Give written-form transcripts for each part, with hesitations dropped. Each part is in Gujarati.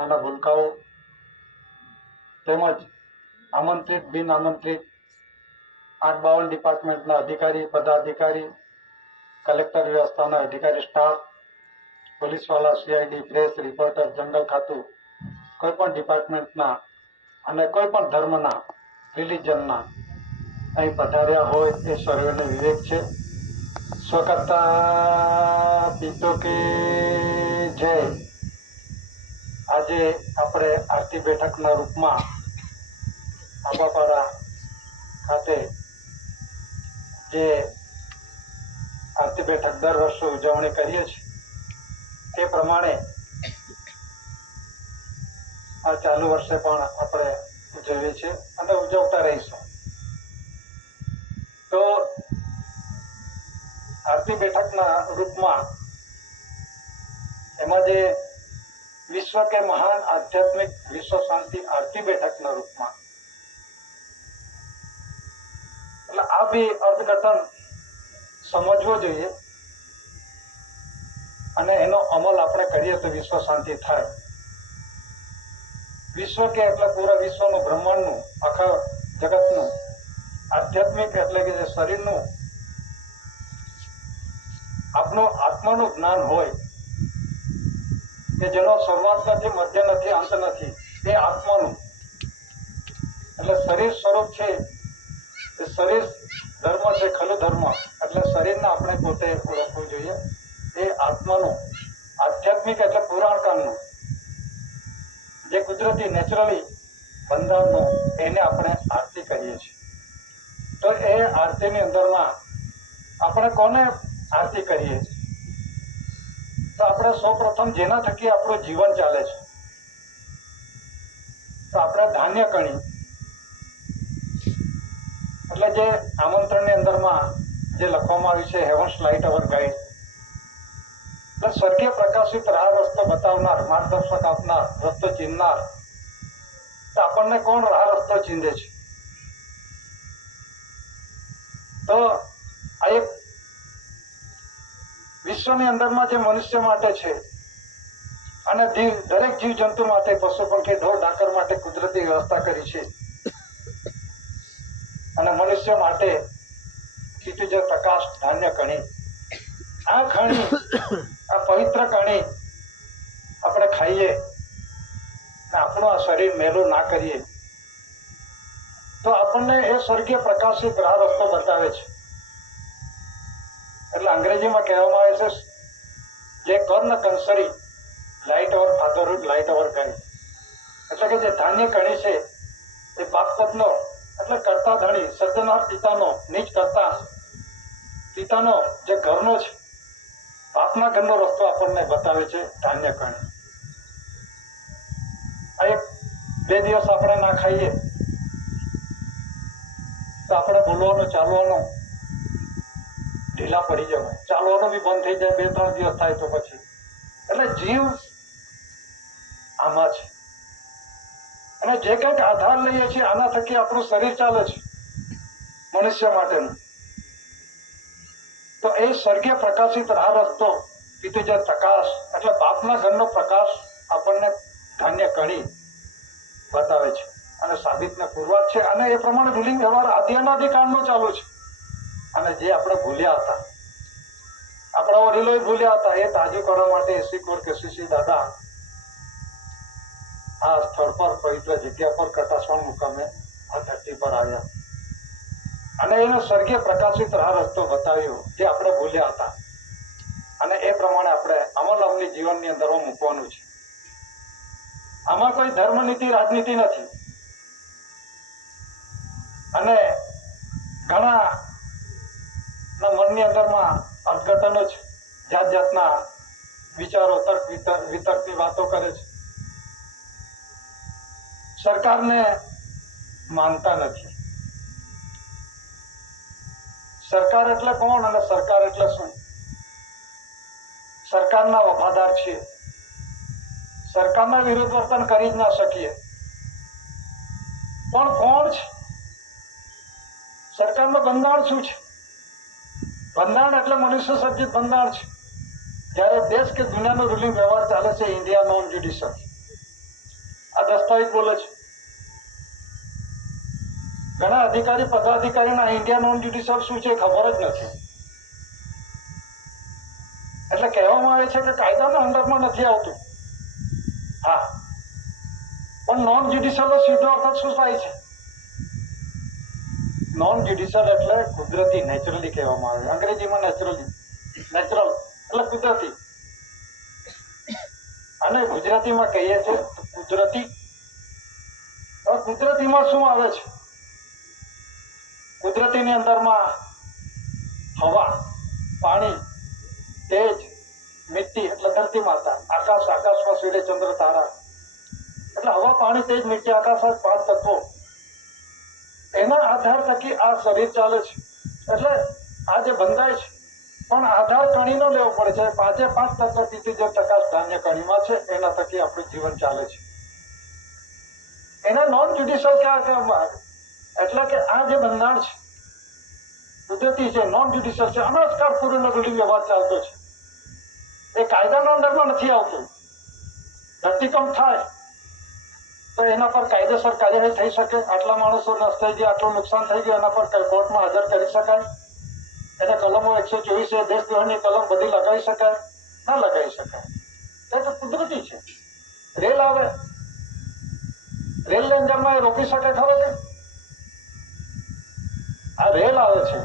નાના ભૂલકાઓ તેમજ આમંત્રિત બિન આમંત્રિત 852 ડિપાર્ટમેન્ટના અધિકારી પદાધિકારી, કલેક્ટર વ્યવસ્થાના અધિકારી સ્ટાફ, પોલીસવાળા, સીઆઈડી, પ્રેસ, રિપોર્ટર, જંગલ ખાતું, કોઈ પણ ડિપાર્ટમેન્ટના અને કોઈ પણ ધર્મના, રિલિજનના અહીં પધાર્યા હોય એ સર્વેને વિવેક છે. સ્વકર્તા પિતો કે જય. આજે આપણે આરતી બેઠકના રૂપમાં આંબાપાડા ખાતે જે આરતી બેઠક દર વર્ષે ઉજવણી કરીએ છીએ તે પ્રમાણે આ ચાલુ વર્ષે પણ આપણે ઉજવીએ છીએ અને ઉજવતા રહીશું. તો આરતી બેઠકના રૂપમાં એમાં જે વિશ્વ કે મહાન આધ્યાત્મિક વિશ્વ શાંતિ આરતી બેઠકના રૂપમાં એટલે આ બી અર્થઘટન સમજવો જોઈએ અને એનો અમલ આપણે કરીએ તો વિશ્વ શાંતિ થાય. વિશ્વ કે એટલે પૂરા વિશ્વનું, બ્રહ્માંડનું, આખા જગતનું, આધ્યાત્મિક એટલે કે જે શરીરનું, આપણું આત્માનું જ્ઞાન હોય કે જેનો શરૂઆત નથી, મધ્ય નથી, અંત નથી, એ આત્માનું એટલે શરીર સ્વરૂપ છે. એ શરીર ધર્મ છે, ખલું ધર્મ એટલે શરીરને આપણે પોતે ઓળખવું જોઈએ. એ આત્માનું, આધ્યાત્મિક એટલે પુરાણકાળનું, જે કુદરતી નેચરલી બંધારણનું, એને આપણે આરતી કરીએ છીએ. તો એ આરતીની અંદરમાં આપણે કોને આરતી કરીએ છીએ? તો આપણે સૌપ્રથમ જેના થકી આપણું જીવન ચાલે છે તો આપણે ધાન્ય કણી એટલે જે આમંત્રણની અંદરમાં જે લખવામાં આવ્યું છે હેવન્સ લાઇટ અવર ગાઈડ, એટલે સ્વર્ગીય પ્રકાશિત રાહ રસ્તો બતાવનાર, માર્ગદર્શક આપનાર, રસ્તો ચીંધનાર. તો આપણને કોણ રાહ રસ્તો ચીંધે છે? તો આ એક વિશ્વની અંદરમાં જે મનુષ્ય માટે છે અને દરેક જીવ જંતુ માટે, પશુ પંખી, ઢોર ઢાકર માટે કુદરતી વ્યવસ્થા કરી છે અને મનુષ્ય માટે કીધું જે પ્રકાશ, ધાન્ય કણી, આ કણી, આ પવિત્ર કણી આપણે ખાઈએ ને આપણું આ શરીર મેલું ના કરીએ તો આપણને એ સ્વર્ગીય પ્રકાશિત રાહ રસ્તો બતાવે છે. એટલે અંગ્રેજીમાં કહેવામાં આવે છે જે કર્ણ કંસરી લાઇટ અવર ફાધરહુડ, લાઇટ અવર ગાઈડ. એટલે કે જે ધાન્ય કણી છે એ બાપપદનો એટલે કરતા ધણી, સર્જનાર પિતાનો, નીચ કરતા પિતાનો જે ઘરનો છે, બાપના ઘરનો રસ્તો આપણને બતાવે છે ધાન્ય કણી. આ એક બે દિવસ આપણે ના ખાઈએ તો આપણે બોલવાનું, ચાલવાનું ઢીલા પડી જવાય, ચાલવાનું બી બંધ થઈ જાય 2-3 દિવસ થાય તો પછી. એટલે જીવ આમાં છે અને જે કંઈક આધાર લઈએ છીએ આના થકી આપણું શરીર ચાલે છે મનુષ્ય માટેનું. તો એ સ્વર્ગીય પ્રકાશિત રાહ રસ્તો કીધું જે પ્રકાશ એટલે બાપના ઘરનો પ્રકાશ આપણને ધાન્ય કણી બતાવે છે અને સાબિતને પૂર્વજ છે. અને એ પ્રમાણે રૂલિંગ વ્યવહાર આદિકાળનો ચાલુ છે. અને જે આપણે ભૂલ્યા હતા, આપણા વડીલોએ ભૂલ્યા હતા, એ તાજું કરવા માટે એસીકોર કેસીસી દાદા આ સ્થળ પર, પવિત્ર જગ્યા પર, કટાસણ મુકામે આ ધરતી પર આવ્યા અને એનો સ્વર્ગીય પ્રકાશિત રાહ રસ્તો બતાવ્યો જે આપણે ભૂલ્યા હતા. અને એ પ્રમાણે આપણે અમલ અમલી જીવનની અંદર મૂકવાનું છે. આમાં કોઈ ધર્મ નીતિ, રાજનીતિ નથી. અને ઘણા ના મનની અંદરમાં અર્થઘટનો છે, જાત જાતના વિચારો, તર્ક વિતર્કની વાતો કરે છે. સરકારને માનતા નથી. સરકાર એટલે કોણ અને સરકાર એટલે શું? સરકારના વફાદાર છીએ, સરકારના વિરુદ્ધ વર્તન કરી જ ના શકીએ, પણ કોણ છે? સરકારનું બંધારણ શું છે? બંધારણ એટલે મનુષ્ય સર્જિત બંધારણ છે. જ્યારે દેશ કે દુનિયાનો રૂલિંગ વ્યવહાર ચાલે છે ઇન્ડિયા નોન જ્યુડિશિયલ. વાસ્તવિક બોલે છે. ઘણા અધિકારી પદાધિકારીના ઇન્ડિયા નોન જ્યુડિશિયલ શું છે ખબર જ નથી. એટલે કહેવામાં આવે છે કે કાયદાના અંડરમાં નથી આવતું. હા, પણ નોન જ્યુડિશિયલ સીધો અર્થ શું થાય છે? નોન જ્યુડિશિયલ એટલે કુદરતી, નેચરલી કહેવામાં આવે. અંગ્રેજીમાં નેચરલ એટલે કુદરતી, અને ગુજરાતીમાં કહીએ છીએ કુદરતી. કુદરતીમાં શું આવે છે? કુદરતીની અંદરમાં હવા, પાણી, તેજ, મિટ્ટી એટલે ધરતી માતા, આકાશ, આકાશમાં સૂર્ય, ચંદ્ર, તારા. એટલે હવા, પાણી, તેજ, મિટ્ટી, આકાશ, 5 તત્વો. એના આધાર થકી આ શરીર ચાલે છે. એટલે આ જે બંધાય છે, પણ આધાર કણીનો લેવો પડે છે. 5 તત્વથી જે પ્રકાશ ધાન્ય કણીમાં છે એના થકી આપણું જીવન ચાલે છે. એના નોન જ્યુડિશિયલ ક્યાં કહેવામાં આવે? એટલે કે આ જે બંધાણ છે કુદરતી છે, નોન જ્યુડિશિયલ છે, અનાસ્કાર પૂર્વનો રૂઢિ વ્યવહાર ચાલતો છે. એ કાયદાના અંડરમાં નથી આવતું. ધરતીકંપ થાય તો એના પર કાયદેસર કાર્યવાહી થઈ શકે. આટલા માણસો નષ્ટ થઈ ગયા, આટલું નુકસાન થઈ ગયું, એના પર કોર્ટમાં હાજર કરી શકાય. એને કલમો 124 દેશદ્રોહની કલમ બધી લગાવી શકાય? ના લગાવી શકાય. એ તો કુદરતી છે. રેલ આવે, રેલની અંદરમાં એ રોકી શકે ખરો કે? આ રેલ આવે છે,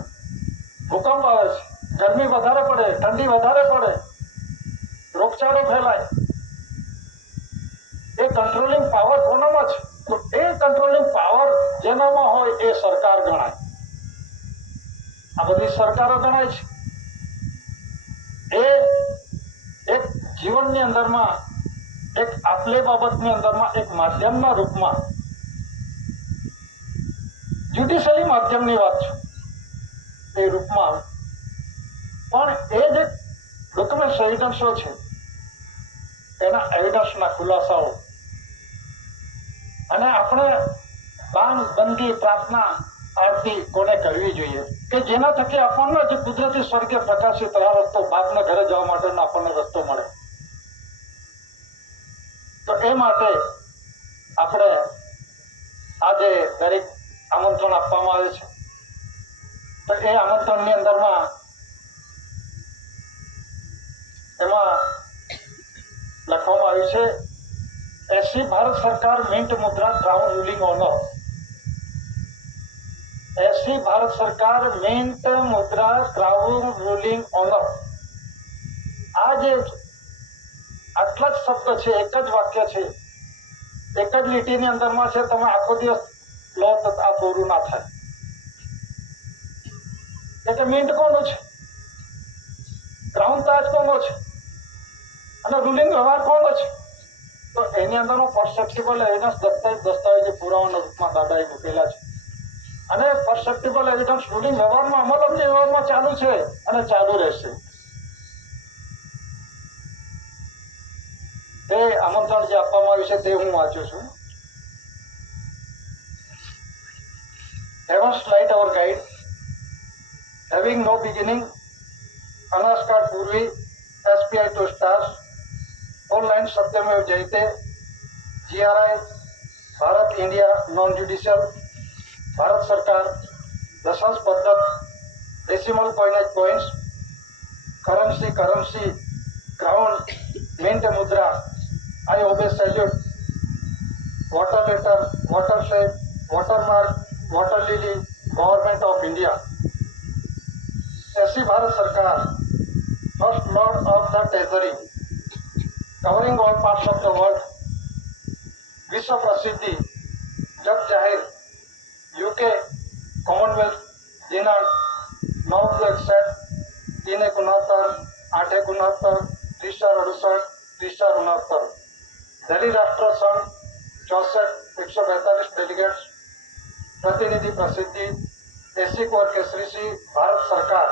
ભૂકંપ આવે છે, ગરમી વધારે પડે, ઠંડી વધારે પડે, રોગચાળો ફેલાય, એ કંટ્રોલિંગ પાવર કોનામાં છે? તો એ કંટ્રોલિંગ પાવર જેનામાં હોય એ સરકાર ગણાય. આ બધી સરકારો ગણાય છે. એ એક જીવનની અંદરમાં, એક આપલે બાબતની અંદરમાં એક માધ્યમના રૂપમાં, જ્યુડિશિયલી માધ્યમની વાત છે એ રૂપમાં. પણ એ જે ડોક્યુમેન્ટ એવિડન્સો છે એના એવિડન્સના ખુલાસાઓ, અને આપણે દાન, બંદગી, પ્રાર્થના, આરતી કોને કરવી જોઈએ કે જેના થકી આપણને જે કુદરતી સ્વર્ગે પ્રકાશિત રસ્તો, બાપને ઘરે જવા માટેનો આપણને રસ્તો મળે. તો એ માટે આપણે આજે દરેક આમંત્રણ આપવામાં આવે છે. તો એ આમંત્રણની અંદરમાં એમાં લખવામાં આવ્યું છે, ऐसी भारत सरकार मिंट मुद्रा क्राउन रूलिंग ऑनर. ऐसी भारत सरकार मिंट मुद्रा क्राउन रूलिंग ऑनर. આ જે આટલા જ શબ્દ છે, એક જ વાક્ય છે, એક જ લીટીની અંદરમાં છે. તમે આખો દિવસ લો તો આ પૂરું ના થાય. એટલે મિન્ટ કોનો છે, ક્રાઉન તાજ કોનો છે, અને રૂલિંગ વ્યવહાર કોનો છે? તો એની અંદરનો પરસેપ્ટિબલ એવિડન્સ દસ્તાવેજ પુરાવાના રૂપમાં દાદાએ મૂકેલા છે. અને પરસેપ્ટિબલ એવિડન્સ રૂલિંગ વ્યવહારમાં, અમલ વ્યવહારમાં ચાલુ છે અને ચાલુ રહેશે. તે આમંત્રણ જે આપવામાં આવ્યું છે તે હું વાંચું છું. Heavens light our guide, having no beginning, Anaskar Purvi, SPI to stars, all lines Satyamev Jayate, GRI, Bharat India non-judicial, Bharat Sarkar, Dasans Paddhat, decimal coinage coins, currency, crown, mint mudra, I obey salute, water letter, watershed, watermark, water lily, government of India. ऐसी भारत सरकार, first lord of the treasury, covering all parts of the world, विश्व प्रसिद्धि, जग जाहिर, UK, कॉमनवेल्थ, दिनांक 9/61, 3/69, 8/69, 30/68, 30/69, दिल्ली राष्ट्र संघ 64, 142 डेलीगेट्स, प्रतिनिधि प्रसिद्धि, एससी कोर केसरी सी भारत सरकार,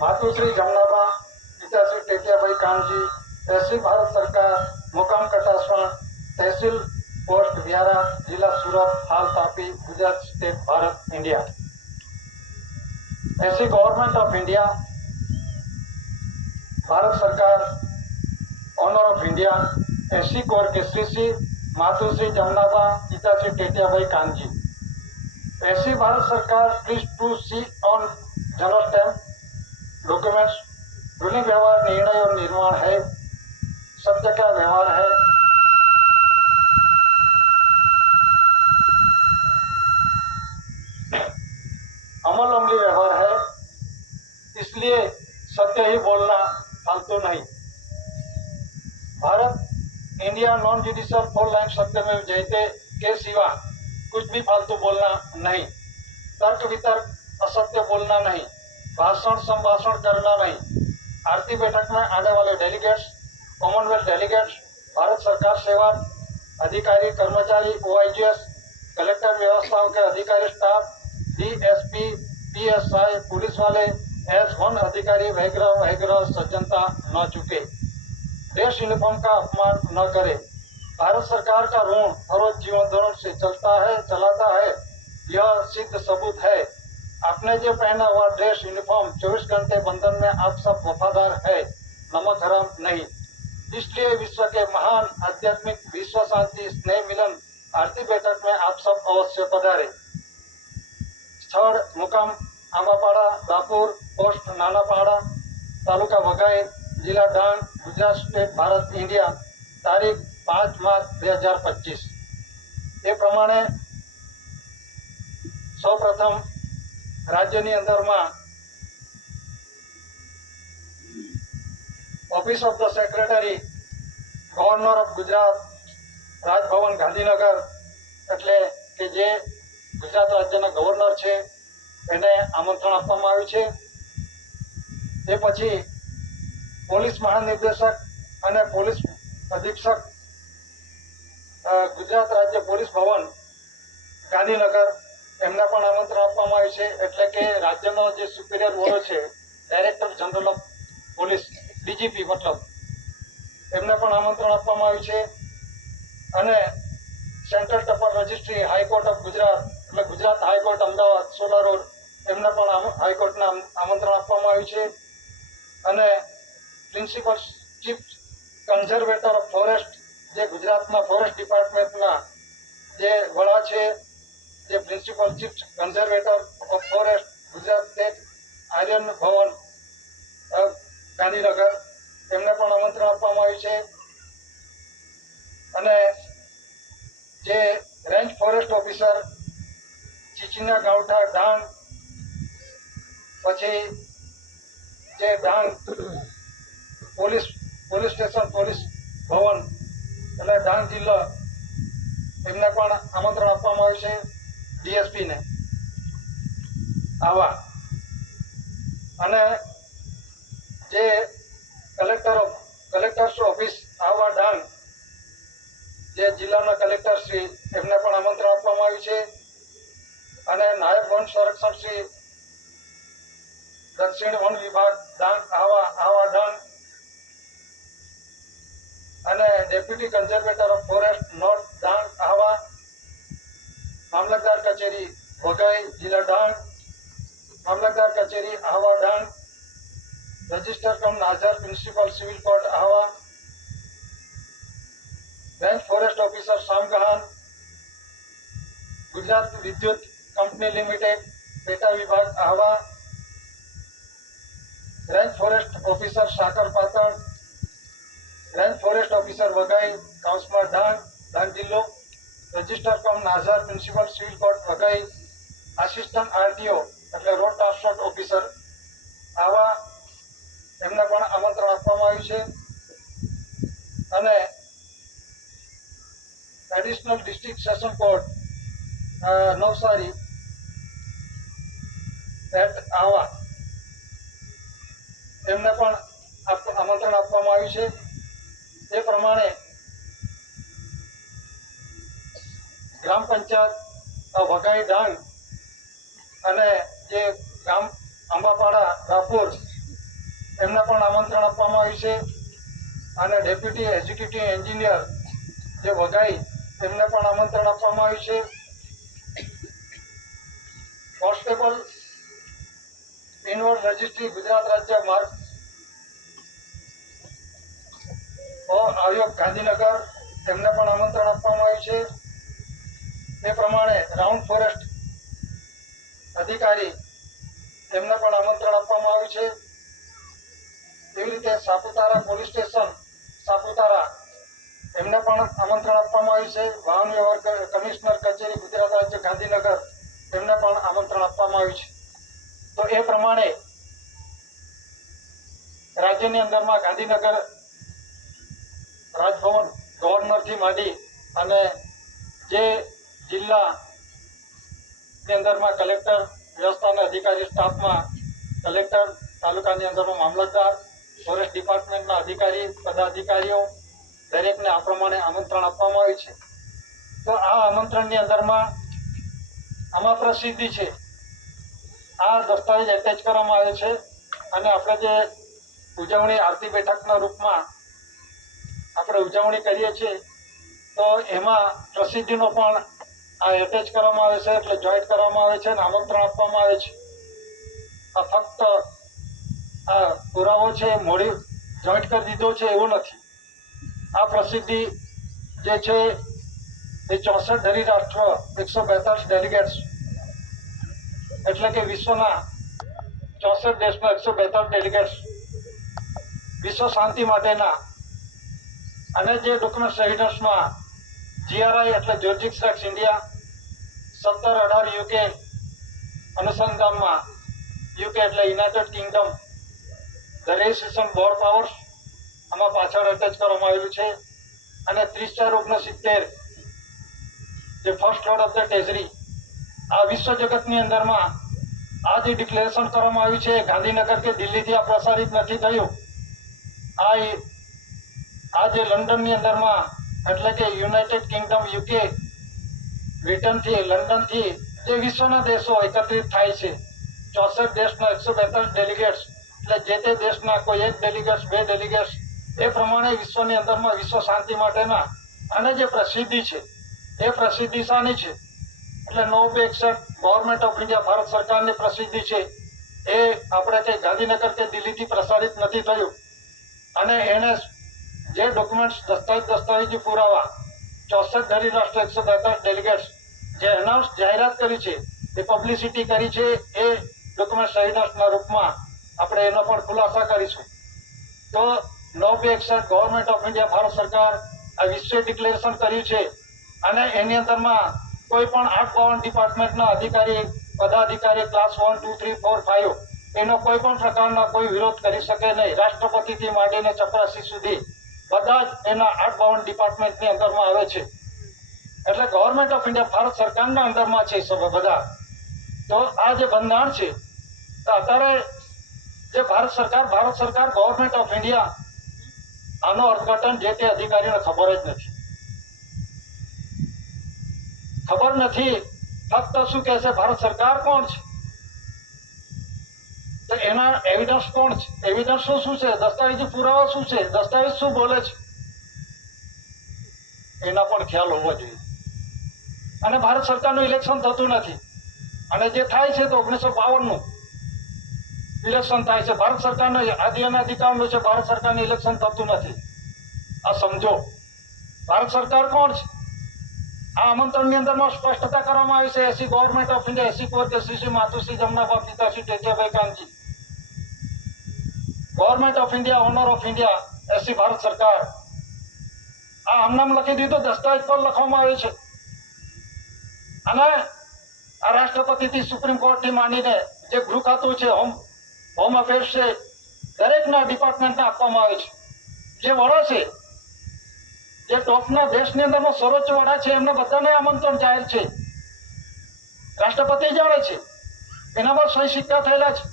मातुश्री जमनाबा, पिताश्री टेकियाभाई कामजी, एससी भारत सरकार, मुकाम कटासण, तहसील पोस्ट व्यारा, जिला सूरत, हाल Tapi, Gujarat state, Bharat India. SC government of India, Bharat सरकार, honour of India, SC core केसरी सी मातुश्री जमनाबा, पिताश्री टेटियाभाई कानजी। ऐसी भारत सरकार please to see on general stamp documents ruling व्यवहार निर्णय और निर्माण है, सत्य का व्यवहार है, अमल अमली व्यवहार है, इसलिए सत्य ही बोलना, फालतू नहीं। Bharat India non judicial four line सत्य में जयते के सिवा कुछ भी फालतू बोलना नहीं, तर्क वितर्क असत्य बोलना नहीं, भाषण संभाषण करना नहीं। आरती बैठक में आने वाले डेलीगेट्स, कॉमनवेल्थ डेलीगेट्स, भारत सरकार सेवा अधिकारी कर्मचारी, OIGS, कलेक्टर व्यवस्थाओं के अधिकारी स्टाफ, DSP, PSI, पुलिस वाले एज वन अधिकारी वगैरह सज्जनता न चुके, देश यूनिफॉर्म का अपमान न करे। भारत सरकार का ऋण हर रोज जीवन धोरण से चलाता है, यह सिद्ध सबूत है। आपने जो पहना हुआ ड्रेस यूनिफॉर्म 24 घंटे बंधन में आप सब वफादार है, नमक हराम नहीं। इसलिए विश्व के महान आध्यात्मिक विश्व शांति स्नेह मिलन आरती बैठक में आप सब अवश्य पधारे। સ્થળ મુકામ આંબાપાડા, દાપુર, પોસ્ટ નાનાપાડા, તાલુકા વઘાઈ, જિલ્લા ડાંગ, ગુજરાત સ્ટેટ, ભારત ઇન્ડિયા, તારીખ 5 માર્ચ 2025। એ પ્રમાણે સૌપ્રથમ રાજ્યની અંદરમાં office of the secretary governor of Gujarat, Raj Bhavan Gandhinagar, એટલે કે જે ગુજરાત રાજ્યના ગવર્નર છે એને આમંત્રણ આપવામાં આવ્યું છે। એ પછી પોલીસ મહાનિર્દેશક અને પોલીસ અધિક્ષક ગુજરાત રાજ્ય પોલીસ ભવન ગાંધીનગર એમને પણ આમંત્રણ આપવામાં આવ્યું છે। એટલે કે રાજ્યનો જે સુપિરિયર બોર્ડ છે, director general of police, DGP મતલબ, એમને પણ આમંત્રણ આપવામાં આવ્યું છે। અને સેન્ટ્રલ ટપાલ રજિસ્ટ્રી હાઈકોર્ટ ઓફ ગુજરાત, એટલે ગુજરાત હાઈકોર્ટ અમદાવાદ 16 રોડ, એમને પણ હાઈકોર્ટના આમંત્રણ આપવામાં આવ્યું છે। અને principal chief conservator of forest, જે ગુજરાતના ફોરેસ્ટ ડિપાર્ટમેન્ટના જે વડા છે, જે principal chief conservator of forest Gujarat state, Aryan Bhavan Gandhinagar, એમને પણ આમંત્રણ આપવામાં આવ્યું છે। અને જે રેન્જ ફોરેસ્ટ ઓફિસર ચીચીના ગાંવઠા ડાંગ, પછી જે ડાંગ પોલીસ સ્ટેશન પોલીસ ભવન એટલે ડાંગ જિલ્લા, એમને પણ આમંત્રણ આપવામાં આવ્યું છે, DSP ને આવા। અને જે કલેક્ટર્સ ઓફિસ આવા ડાંગ, જે જિલ્લાના કલેક્ટર શ્રી, એમને પણ આમંત્રણ આપવામાં આવ્યું છે। અને નાયબ વન સંરક્ષક શ્રી દક્ષિણ વન વિભાગ ડાંગ આવા ડાંગ, અને deputy conservator of forest north Dang આવા, મામલતદાર કચેરી વઘઈ જિલ્લા ડાંગ, મામલતદાર કચેરી આહવા ડાંગ, રજિસ્ટર કમ નાઝર principal civil court Ahwa, range forest officer Samgahan, Gujarat વિદ્યુત કંપની લિમિટેડ પેટા વિભાગ Ahwa, range forest officer Sakar Patan, range forest officer Waghai કાઉન્સમાં ડાંગ જિલ્લો, રજિસ્ટર કમ નાઝર principal civil court Waghai, assistant RTO એટલે રોડ ટ્રાન્સપોર્ટ ઓફિસર આવા, એમને પણ આમંત્રણ આપવામાં આવ્યું છે। અને additional district session court Navsari આવા, એમને પણ આમંત્રણ આપવામાં આવ્યું છે। એ પ્રમાણે ગ્રામ પંચાયત વઘઈ ડાંગ અને જે ગામ આંબાપાડા રાપુર, એમને પણ આમંત્રણ આપવામાં આવ્યું છે। અને ડેપ્યુટી એક્ઝિક્યુટિવ એન્જિનિયર જે વઘઈ, એમને પણ આમંત્રણ આપવામાં આવ્યું છે। કોન્સ્ટેબલ ઇનવર્ડ રજિસ્ટ્રી ગુજરાત રાજ્ય માર્ગ આયોગ ગાંધીનગર, એમને પણ આમંત્રણ આપવામાં છે તે પ્રમાણે રાઉન્ડ ફોરેસ્ટ અધિકારી તેમને પણ આમંત્રણ આપવામાં આવ્યું છે. એવી રીતે સાપુતારા પોલીસ સ્ટેશન સાપુતારા એમને પણ આમંત્રણ આપવામાં આવ્યું છે. વાહન વ્યવહાર કમિશનર કચેરી ગુજરાત રાજ્ય ગાંધીનગર તેમને પણ આમંત્રણ આપવામાં આવ્યું છે. તો એ પ્રમાણે રાજ્યની અંદરમાં ગાંધીનગર રાજભવન ગવર્નરથી માંડી અને જે જિલ્લાની અંદરમાં કલેક્ટર વ્યવસ્થાના અધિકારી સ્ટાફમાં કલેક્ટર, તાલુકાની અંદરમાં મામલતદાર, ફોરેસ્ટ ડિપાર્ટમેન્ટના અધિકારી, પદાધિકારીઓ દરેકને આ પ્રમાણે આમંત્રણ આપવામાં આવ્યું છે. તો આ આમંત્રણની અંદરમાં આમાં પ્રસિદ્ધિ છે. આ દસ્તાવેજ એટેચ કરવામાં આવે છે અને આપણે જે ઉજવણી આરતી બેઠકના રૂપમાં આપણે ઉજવણી કરીએ છીએ તો એમાં પ્રસિદ્ધિનો પણ આ એટેચ કરવામાં આવે છે, એટલે જોઈન્ટ કરવામાં આવે છે અને આમંત્રણ આપવામાં આવે છે. આ ફક્ત આ પુરાવો છે મોડી જોઈન્ટ કરી દીધો છે એવું નથી. આ પ્રસિદ્ધિ જે છે એ 64 ધરી રાષ્ટ્ર 142 ડેલિગેટ્સ એટલે કે વિશ્વના 64 દેશના 142 ડેલિગેટ્સ વિશ્વ શાંતિ માટેના અને જે ડોક્યુમેન્ટ સહિતમાં GRI એટલે જ્યોર્જિક્સ રેક્સ ઇન્ડિયા 17-18 યુકે અનુસંધાનમાં યુકે એટલે United Kingdom the registration board powers આમાં પાછળ એટેચ કરવામાં આવેલું છે અને 30/4/69 જે first lord of the treasury આ વિશ્વ જગતની અંદરમાં આ જે ડિક્લેરેશન કરવામાં આવ્યું છે ગાંધીનગર કે દિલ્હીથી આ પ્રસારિત નથી થયું. આ જે લંડનની અંદરમાં એટલે કે યુનાઇટેડ કિંગડમ યુકે બ્રિટનથી લંડનથી જે વિશ્વના દેશો એકત્રિત થાય છે 64 દેશના 142 ડેલિગેટ્સ એટલે જે તે દેશના કોઈ એક ડેલિગેટ્સ, બે ડેલિગેટ્સ એ પ્રમાણે વિશ્વની અંદરમાં વિશ્વ શાંતિ માટેના અને જે પ્રસિદ્ધિ છે એ પ્રસિદ્ધિ શાની છે એટલે 961 ગવર્મેન્ટ ઓફ ઇન્ડિયા ભારત સરકારની પ્રસિદ્ધિ છે. એ આપણે કે ગાંધીનગર કે દિલ્હીથી પ્રસારિત નથી થયું અને એને જે ડોક્યુમેન્ટ્સ દસ્તાવેજી પુરાવા 64 ધરી રાષ્ટ્ર 142 ડેલિગેટ્સ જે એનાઉન્સ જાહેરાત કરી છે એ પબ્લિસિટી કરી છે એ ડોક્યુમેન્ટ સહિતના રૂપમાં આપણે એનો પણ ખુલાસા કરીશું. તો 961 ગવર્મેન્ટ ઓફ ઇન્ડિયા ભારત સરકાર આ વિશ્વ ડિક્લેરેશન કર્યું છે અને એની અંદરમાં કોઈ પણ 852 ડિપાર્ટમેન્ટના અધિકારી, પદાધિકારી ક્લાસ 1, 2, 3, 4, 5 એનો કોઈ પણ પ્રકારના કોઈ વિરોધ કરી શકે નહીં. રાષ્ટ્રપતિથી માંડીને ચપરાસી સુધી બધા જ એના 852 ડિપાર્ટમેન્ટની અંદરમાં આવે છે એટલે ગવર્મેન્ટ ઓફ ઇન્ડિયા ભારત સરકારના અંદરમાં છે બધા. તો આ જે બંધારણ છે તો અત્યારે જે ભારત સરકાર ગવર્મેન્ટ ઓફ ઇન્ડિયા આનો અર્થઘટન જે તે અધિકારીને ખબર જ નથી. ફક્ત શું કહે છે ભારત સરકાર કોણ છે તો એના એવિડન્સ કોણ છે, એવિડન્સ શું છે, દસ્તાવેજી પુરાવા શું છે, દસ્તાવેજ શું બોલે છે એના પણ ખ્યાલ હોવો જોઈએ. અને ભારત સરકારનું ઇલેક્શન થતું નથી અને જે થાય છે તો 1952નું ઇલેક્શન થાય છે. ભારત સરકારનું આદિ અનાધિકારનું છે, ભારત સરકારનું ઇલેક્શન થતું નથી. આ સમજો ભારત સરકાર કોણ છે. આ આમંત્રણની અંદરમાં સ્પષ્ટતા કરવામાં આવી છે. AC government of India, AC core કે શ્રી માતુશ્રી જમનાબા પિતાશ્રી Tetiyabhai Kanji, government of India, honour of India, AC Bharat સરકાર. આ આમનામ લખી દીધું, દસ્તાવેજ પર લખવામાં આવ્યું છે અને આ રાષ્ટ્રપતિથી સુપ્રીમ કોર્ટથી માંડીને જે ગૃહ ખાતું છે, હોમ અફેર્સ છે, દરેકના ડિપાર્ટમેન્ટને આપવામાં આવે છે. જે વડા છે, જે ટોપના દેશની અંદરમાં સર્વોચ્ચ વડા છે એમને બધાને આમંત્રણ જાહેર છે. રાષ્ટ્રપતિ જાણે છે, એનામાં સહી સિક્કા થયેલા છે.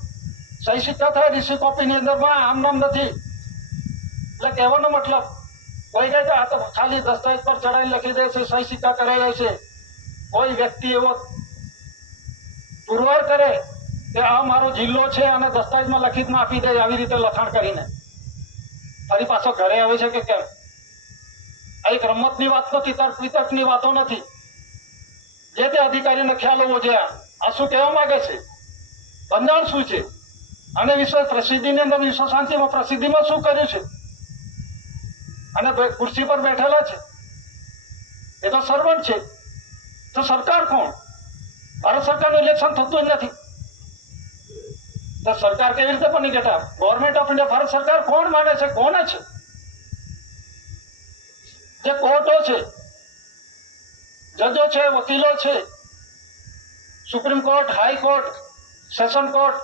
સહી સિક્કા થયા રિસીવ કોપીની અંદરમાં આમ નામ નથી. એટલે કહેવાનો મતલબ કોઈ કહે આ તો ખાલી દસ્તાવેજ પર ચડાવી લખી દે છે, સહી સિક્કા કરાઈ છે. કોઈ વ્યક્તિ એવો પુરવાર કરે કે આ મારો જિલ્લો છે અને દસ્તાવેજમાં લખિતમાં આપી દે આવી રીતે લખાણ કરીને ફરી પાછો ઘરે આવે છે કે કેમ? આ એક રમતની વાત નથી, તર્ક વિતર્કની વાતો નથી. જે તે અધિકારીને ખ્યાલ હોવો જોઈએ આ શું કહેવા માંગે છે, બંધારણ શું છે અને વિશ્વ પ્રસિદ્ધિની અંદર વિશ્વ શાંતિમાં પ્રસિદ્ધિમાં શું કર્યું છે અને ખુરશી પર બેઠેલા છે એ તો સર્વન્ટ છે. તો સરકાર કોણ? ભારત સરકારનું ઇલેક્શન થતું જ નથી તો સરકાર કેવી રીતે બની ગયા? ગવર્મેન્ટ ઓફ ઇન્ડિયા ભારત સરકાર કોણ માને છે? કોને છે? જે કોર્ટો છે, જજો છે, વકીલો છે, supreme court, high court, session court,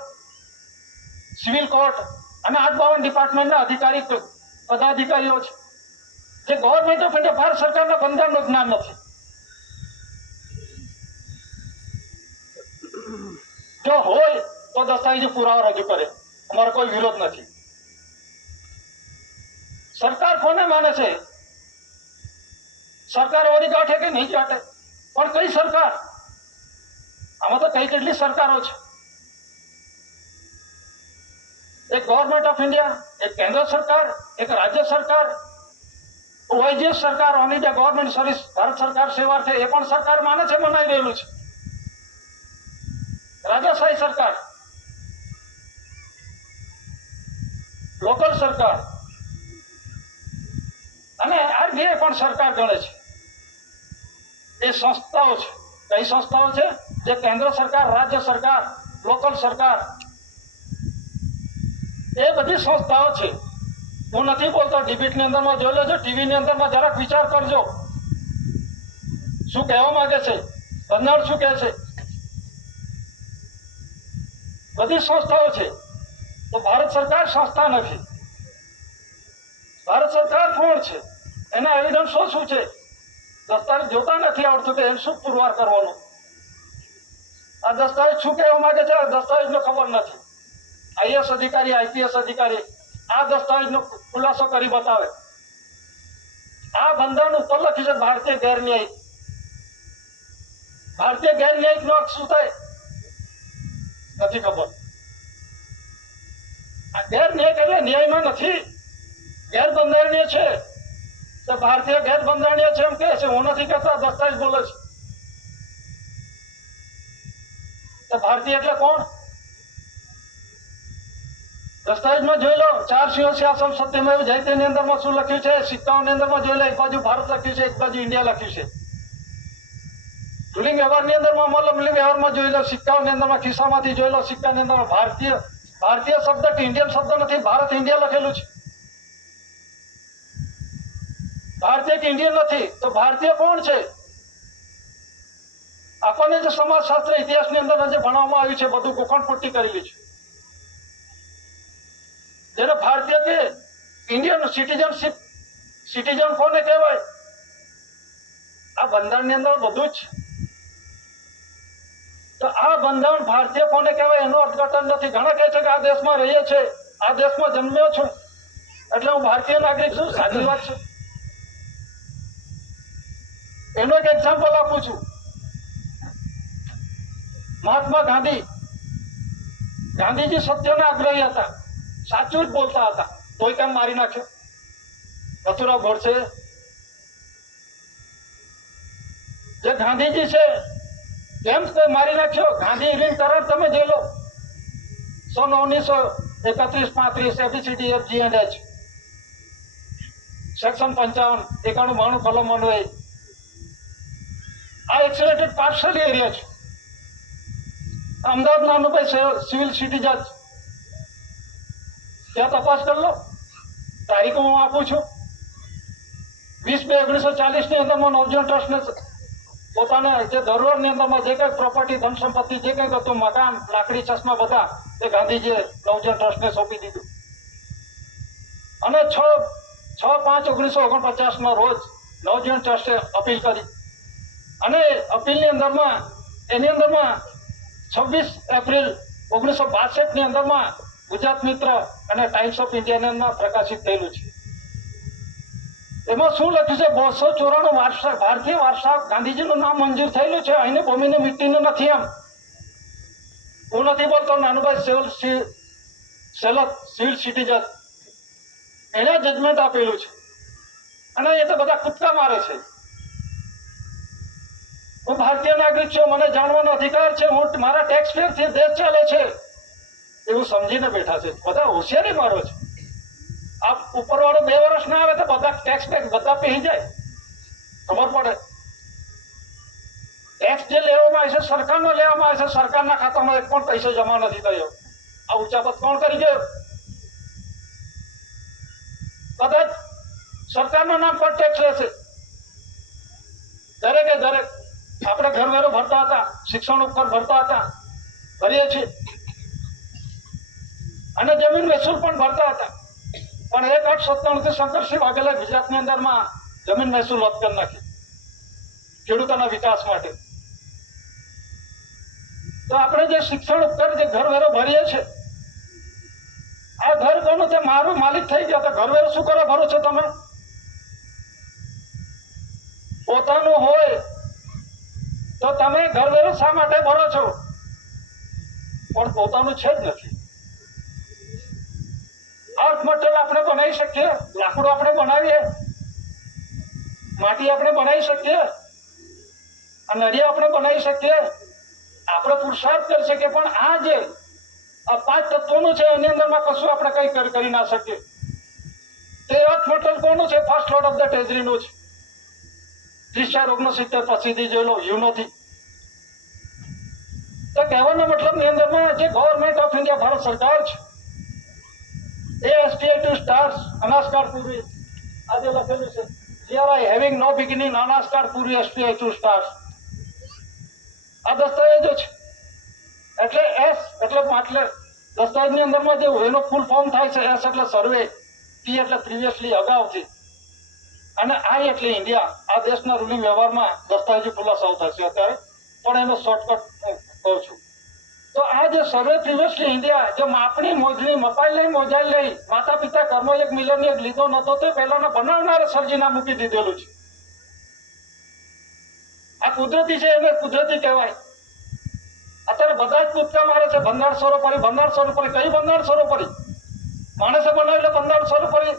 civil court અને 852 ડિપાર્ટમેન્ટના અધિકારી પદાધિકારીઓ છે, જે ગવર્મેન્ટ ઓફ ઇન્ડિયા ભારત સરકારના બંધારણનું જ્ઞાન નથી. જો હોય તો દસ્તાવેજો પુરાવા રજૂ કરે, અમારો કોઈ વિરોધ નથી. સરકાર કોને માને છે? સરકાર ઓરી ગાંઠે કે નહીં ગાંઠે, પણ કઈ સરકાર? આમાં તો કઈ કેટલી સરકારો છે. એક ગવર્મેન્ટ ઓફ ઇન્ડિયા, એક કેન્દ્ર સરકાર, એક રાજ્ય સરકાર, ઓઆઈજીએસ સરકાર, on India government service, Bharat સરકાર સેવાર્થે, એ પણ સરકાર માને છે, મનાઈ રહેલું છે. રાજાશાહી સરકાર, લોકલ સરકાર અને આરબીઆઈ પણ સરકાર ગણે છે. એ સંસ્થાઓ છે. કઈ સંસ્થાઓ છે? જે કેન્દ્ર સરકાર, રાજ્ય સરકાર, લોકલ સરકાર, એ બધી સંસ્થાઓ છે. હું નથી બોલતો, ડિબેટની અંદરમાં જોઈ લેજો, ટીવીની અંદરમાં જરાક વિચાર કરજો શું કહેવા માંગે છે, બંધારણ શું કહે છે. બધી સંસ્થાઓ છે. તો ભારત સરકાર સંસ્થા નથી. ભારત સરકાર કોણ છે? એના એવિડન્સો શું છે? દસ્તાવેજ જોતા નથી આવડતું કે એને શું પુરવાર કરવાનું. આ દસ્તાવેજ શું કહેવા માંગે છે? આ દસ્તાવેજનો ખબર નથી. આઈએસ અધિકારી, આઈપીએસ અધિકારી આ દસ્તાવેજનો ખુલાસો કરી બતાવે. આ બંધારણ ઉપર લખ્યું છે ભારતીય ગેરન્યાયિક. ભારતીય ગેરન્યાયિક નો અર્થ શું થાય નથી ખબર. આ ગેરન્યાયિક એટલે ન્યાયમાં નથી, ગેરબંધારણીય છે. તો ભારતીય ગેરબંધારણીય છે એમ કે છે, હું નથી કહેતો, દસ્તાવેજ બોલે છે. તો ભારતીય એટલે કોણ? દસ્તાવેજમાં જોઈ લો, 4 સિંહો શાસન સત્યમેવ જયતેની અંદરમાં શું લખ્યું છે? સિક્કાઓની અંદરમાં જોઈ લો, એક બાજુ ભારત લખ્યું છે, એક બાજુ ઇન્ડિયા લખ્યું છે. રૂલિંગ વ્યવહારની અંદરમાં, મલમલી વ્યવહારમાં જોઈ લો, સિક્કાઓની અંદરમાં ખિસ્સામાંથી જોઈ લો, સિક્કાની અંદરમાં ભારતીય શબ્દ કે ઇન્ડિયન શબ્દ નથી, ભારત ઇન્ડિયા લખેલું છે. ભારતીય કે ઇન્ડિયન નથી. તો ભારતીય કોણ છે? આપણને જે સમાજશાસ્ત્ર ઇતિહાસની અંદર જે ભણવામાં આવ્યું છે, બધું ગોખણપટ્ટી કરેલી છે. જેને ભારતીય કે ઇન્ડિયન સિટીઝન કોને કહેવાય? આ બંધારણની અંદર બધું જ છે. તો આ બંધારણ ભારતીય કોને કહેવાય એનું અર્થઘટન નથી. ઘણા કહે છે કે આ દેશમાં રહીએ છે, આ દેશમાં જન્મ્યો છું એટલે હું ભારતીય નાગરિક છું. સાચી વાત છે. એનો એક એક્ઝામ્પલ આપું છું. મહાત્મા ગાંધીજી સત્યના આગ્રહી હતા, સાચું જ બોલતા હતા, તોય કેમ મારી નાખ્યો? નથુરામ ગોડસે જે ગાંધીજી છે કેમ મારી નાખ્યો? ગાંધી ઇલિંગ તરત તમે જોઈ લો, 1931-35 ABCD F G and H, section 55, 91, 92 કલમ અન્વયે આ એક્સિલેટેડ પાર્શિયલ એરિયા છે. અમદાવાદ નાનુભાઈ સિવિલ સિટી જજ, ત્યાં તપાસ કરી લો. તારીખો હું આપું છું. 20/2/1940 ની અંદરમાં નવજીવન ટ્રસ્ટને પોતાના જે ધરોહરની અંદરમાં જે કંઈ પ્રોપર્ટી, ધન સંપત્તિ જે કંઈક હતું, મકાન, લાકડી, ચશ્મા, બધા એ ગાંધીજીએ નવજીવન ટ્રસ્ટને સોંપી દીધું. અને 6/5/1949 રોજ નવજીવન ટ્રસ્ટે અપીલ કરી અને અપીલની અંદરમાં 26 એપ્રિલ 1962 ની અંદરમાં ગુજરાત મિત્ર અને ટાઈમ્સ ઓફ ઇન્ડિયામાં પ્રકાશિત થયેલું છે. એમાં શું લખ્યું છે? 294 ભારતીય વારસા ગાંધીજીનું નામ મંજૂર થયેલું છે. અહીંની ભૂમિને મીટીનું નથી. એમ હું નથી બોલતો, નાનુભાઈ સિવિલ સિટી જજ એને જજમેન્ટ આપેલું છે. અને એ તો બધા કૂદકા મારે છે. હું ભારતીય નાગરિક છું, મને જાણવાનો અધિકાર છે, હું મારા ટેક્સ પેરથી દેશ ચાલે છે એવું સમજીને બેઠા છે. બધા હોશિયારી મારો છે. આ ઉપરવાળો 2 વર્ષ ના આવે તો બધા ટેક્સ બધા પી જાય, ખબર પડે. ટેક્સ જે લેવામાં આવે છે સરકારનો લેવામાં આવે છે, સરકારના ખાતામાં એક પણ પૈસો જમા નથી થયો. આ ઉચાપત કોણ કરી ગયો? કદાચ સરકારના નામ પર ટેક્સ લેશે. દરેકે દરેક આપણે ઘરવેરો ભરતા હતા, શિક્ષણ ઉપર ભરતા હતા, ભરીએ છીએ, અને જમીન મહેસૂલ પણ ભરતા હતા. પણ 1/897 શંકરસિંહ વાઘેલા ગુજરાતની અંદરમાં જમીન મહેસૂલ રદ કરી નાખી ખેડૂતોના વિકાસ માટે. તો આપણે જે શિક્ષણ ઉપર જે ઘરવેરો ભરીએ છીએ, આ ઘર કોનું? તે મારું માલિક થઈ ગયા. તો ઘરવેરો શું કરો ભરો છો તમે? પોતાનું હોય તો તમે ઘરવેરો શા માટે ભરો છો? પણ પોતાનું છે જ નથી. અર્થ મટીરિયલ આપણે બનાવી શકીએ, લાકડું આપણે બનાવીએ, માટી આપણે બનાવી શકીએ, નળિયા આપણે બનાવી શકીએ, આપણે પુરુષાર્થ કરી શકીએ. પણ આ જે 5 તત્વોનું છે એની અંદરમાં કશું આપણે કઈ કરી ના શકીએ. તે અર્થ મટીરિયલ કોનું છે? ફર્સ્ટ લોર્ડ ઓફ ધ ટ્રેઝરીનું છે. 30/4/69 પછીથી જોઈ લો, યુનોથી. તો કહેવાનો મતલબ ની અંદરમાં જે ગવર્મેન્ટ ઓફ ઇન્ડિયા ભારત સરકાર છે, ASTA to stars, અનાજકાળપુરી, આજે લખેલું છે here I having no beginning, અનાજકાળપુરી STA to stars. આ દસ્તાવેજો છે. એટલે S એટલે દસ્તાવેજની અંદરમાં જે એનો ફૂલ ફોર્મ થાય છે, S એટલે સર્વે, P એટલે પ્રીવિયસલી, અગાઉથી, અને I એટલે ઇન્ડિયા. આ દેશના રૂલિંગ વ્યવહારમાં દસ્તાવેજી ખુલાસાઓ થશે અત્યારે, પણ એનો શોર્ટકટ કહું છું. તો આ જે સર્વે પ્રીવિયસલી ઇન્ડિયા, જે માપણી મોજણી મપાઈ લઈ મોજાઈ લઈ માતા પિતા કર્મ એક મિલન એક લીધો નતો, તે પહેલાના બનાવનાર સર્જીના મૂકી દીધેલું છે. આ કુદરતી છે, એને કુદરતી કહેવાય. અત્યારે બધા જ કૂદકા મારે છે, બંધારણ સરોપરી, બંધારણ સરોપરી. કઈ બંધારણ સરોપરી? માણસે બનાવેલો બંધારણ સરોપરી?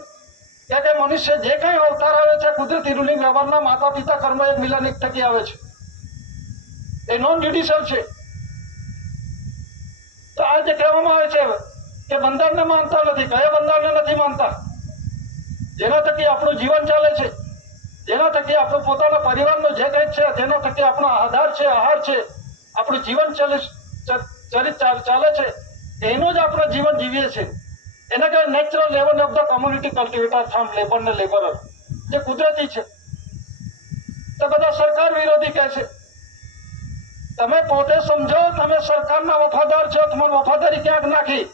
કે મનુષ્ય જે કઈ અવતાર આવે છે કુદરતી રૂલિંગ વ્યવહારના માતા પિતા કર્મ એક મિલન એક થકી આવે છે. એ નોન જ્યુડિશિયલ છે. તો આ જે કહેવામાં આવે છે કે બંધારણને માનતા નથી, કયા બંધારણને નથી માનતા? જેના થકી આપણું જીવન ચાલે છે, જેના થકી આપણું પોતાના પરિવારનો જે કંઈક છે, જેના થકી આપણો આધાર છે, આહાર છે, આપણું જીવન ચાલે છે, એનું જ આપણે જીવન જીવીએ છીએ. એને કહેવાય natural level of the community cultivator from labour ને લેબરર, જે કુદરતી છે. તો બધા સરકાર વિરોધી કહે છે. તમે પોતે સમજો, તમે સરકારના વફાદાર છો, તમારી વફાદારી ક્યાંક નાખી.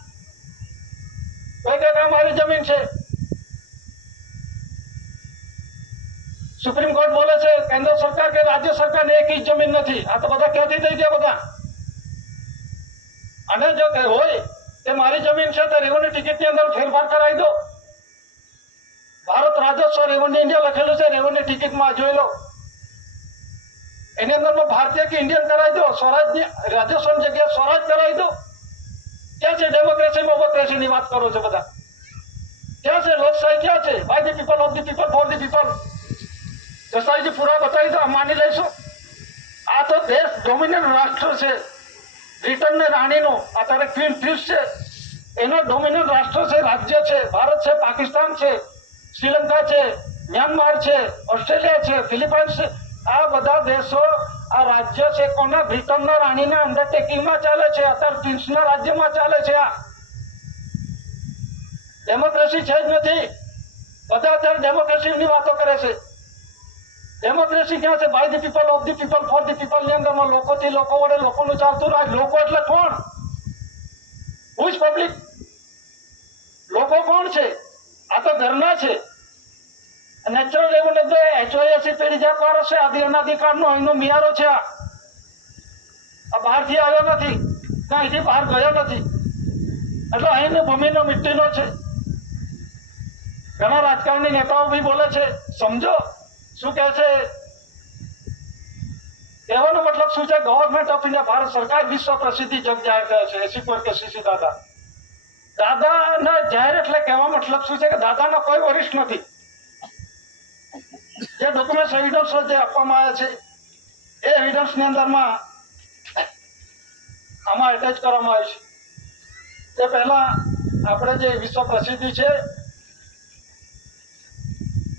કોઈ કહે અમારી જમીન છે. સુપ્રીમ કોર્ટ બોલે છે કેન્દ્ર સરકાર કે રાજ્ય સરકારને એક ઇંચ જમીન નથી. આ તો બધા ક્યાંથી થઈ ગયા બધા? અને જો હોય કે મારી જમીન છે તો રેવન્યુ ટિકિટની અંદર ફેરફાર કરાવી દો. ભારત રાજસ્વ રેવન્યુ ઇન્ડિયા લખેલું છે, રેવન્યુ ટિકિટમાં જોઈ લો. એની અંદરમાં ભારતીય કે ઇન્ડિયન કરાવી દો. સ્વરાજની રાજસ્વની જગ્યાએ સ્વરાજ કરાવી દો. ક્યાં છે ડેમોક્રેસી મોમોક્રેસીની વાત કરો છો બધા? ક્યાં છે લોકશાહી? ક્યાં છે by the people, of the people, for the people? દસ્તાવેજી પુરાવા બતાવી દો, માની લઈશું. આ તો દેશ ડોમિનન્ટ રાષ્ટ્ર છે. બ્રિટન ને રાણીનો અત્યારે ક્વીન ફિશ છે, એનો ડોમિનન્ટ રાષ્ટ્ર છે, રાજ્ય છે. ભારત છે, પાકિસ્તાન છે, શ્રીલંકા છે, મ્યાનમાર છે, ઓસ્ટ્રેલિયા છે, ફિલિપાઇન્સ છે. આ બધા દેશો આ રાજ્ય છે કોના? બ્રિટનના રાણીના અંડરટેકિંગમાં ચાલે છે. અત્યારે પ્રિન્સના રાજ્યમાં ચાલે છે. આ ડેમોક્રેસી છે જ નથી. બધા અત્યારે ડેમોક્રેસીની વાતો કરે છે. ડેમોક્રેસી ક્યાં છે? By the people, of the people, for the people ની અંદરમાં લોકોથી, લોકો વડે, લોકોનું ચાલતું રાજ. લોકો એટલે કોણ? Who is public? લોકો કોણ છે? આ તો ઘરના છે. નેચરલ લેવલ એટલે HYSC પેઢી જે પારો છે, આદિ અનાદિકાળનો એનો મિયારો છે. આ બહારથી આવ્યો નથી, અહીંથી બહાર ગયો નથી. એટલે અહીંની ભૂમિનો મિટ્ટીનો છે. ઘણા રાજકારણી નેતાઓ બી બોલે છે, સમજો શું કહે છે. કહેવાનો મતલબ શું છે? ગવર્મેન્ટ ઓફ ઇન્ડિયા ભારત સરકાર વિશ્વ પ્રસિદ્ધિ જગ જાહેર કરે છે. એસી દાદા દાદાના જાહેર એટલે કહેવા મતલબ શું છે કે દાદાનો કોઈ વરિષ્ઠ નથી. જે ડોક્યુમેન્ટ એવિડન્સ જે આપવામાં આવ્યા છે એ એવિડન્સ ની અંદરમાં આમાં એટેચ કરવામાં આવ્યું છે. તે પહેલા આપણે જે વિશ્વ પ્રસિદ્ધિ છે,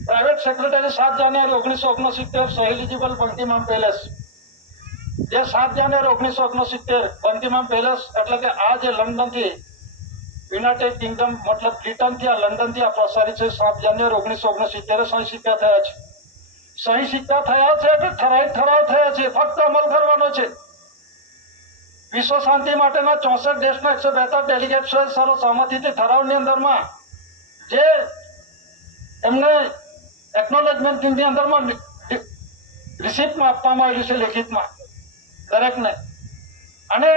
પ્રાઇવેટ સેક્રેટરી 7 જાન્યુઆરી 1969 સો એલિજિબલ બંકીમામ પેલેસ, જે 7 જાન્યુઆરી 1969 બંકીમમ પેલેસ એટલે કે આ જે લંડનથી યુનાઇટેડ કિંગડમ મતલબ બ્રિટનથી આ લંડનથી આ પ્રસારિત છે 7 જાન્યુઆરી 1969 સહી સિક્કા થયા છે. સહી સિક્કા થયા છે એટલે ઠરાવ થયા છે, ફક્ત અમલ કરવાનો છે. વિશ્વ શાંતિ માટેના 64 દેશના 172 ડેલિગેટ્સોએ સર્વસહમતિથી ઠરાવની અંદરમાં જે એમને એકનોલેજમેન્ટની અંદરમાં રિસિપ્ટમાં આપવામાં આવેલું છે લેખિતમાં દરેકને, અને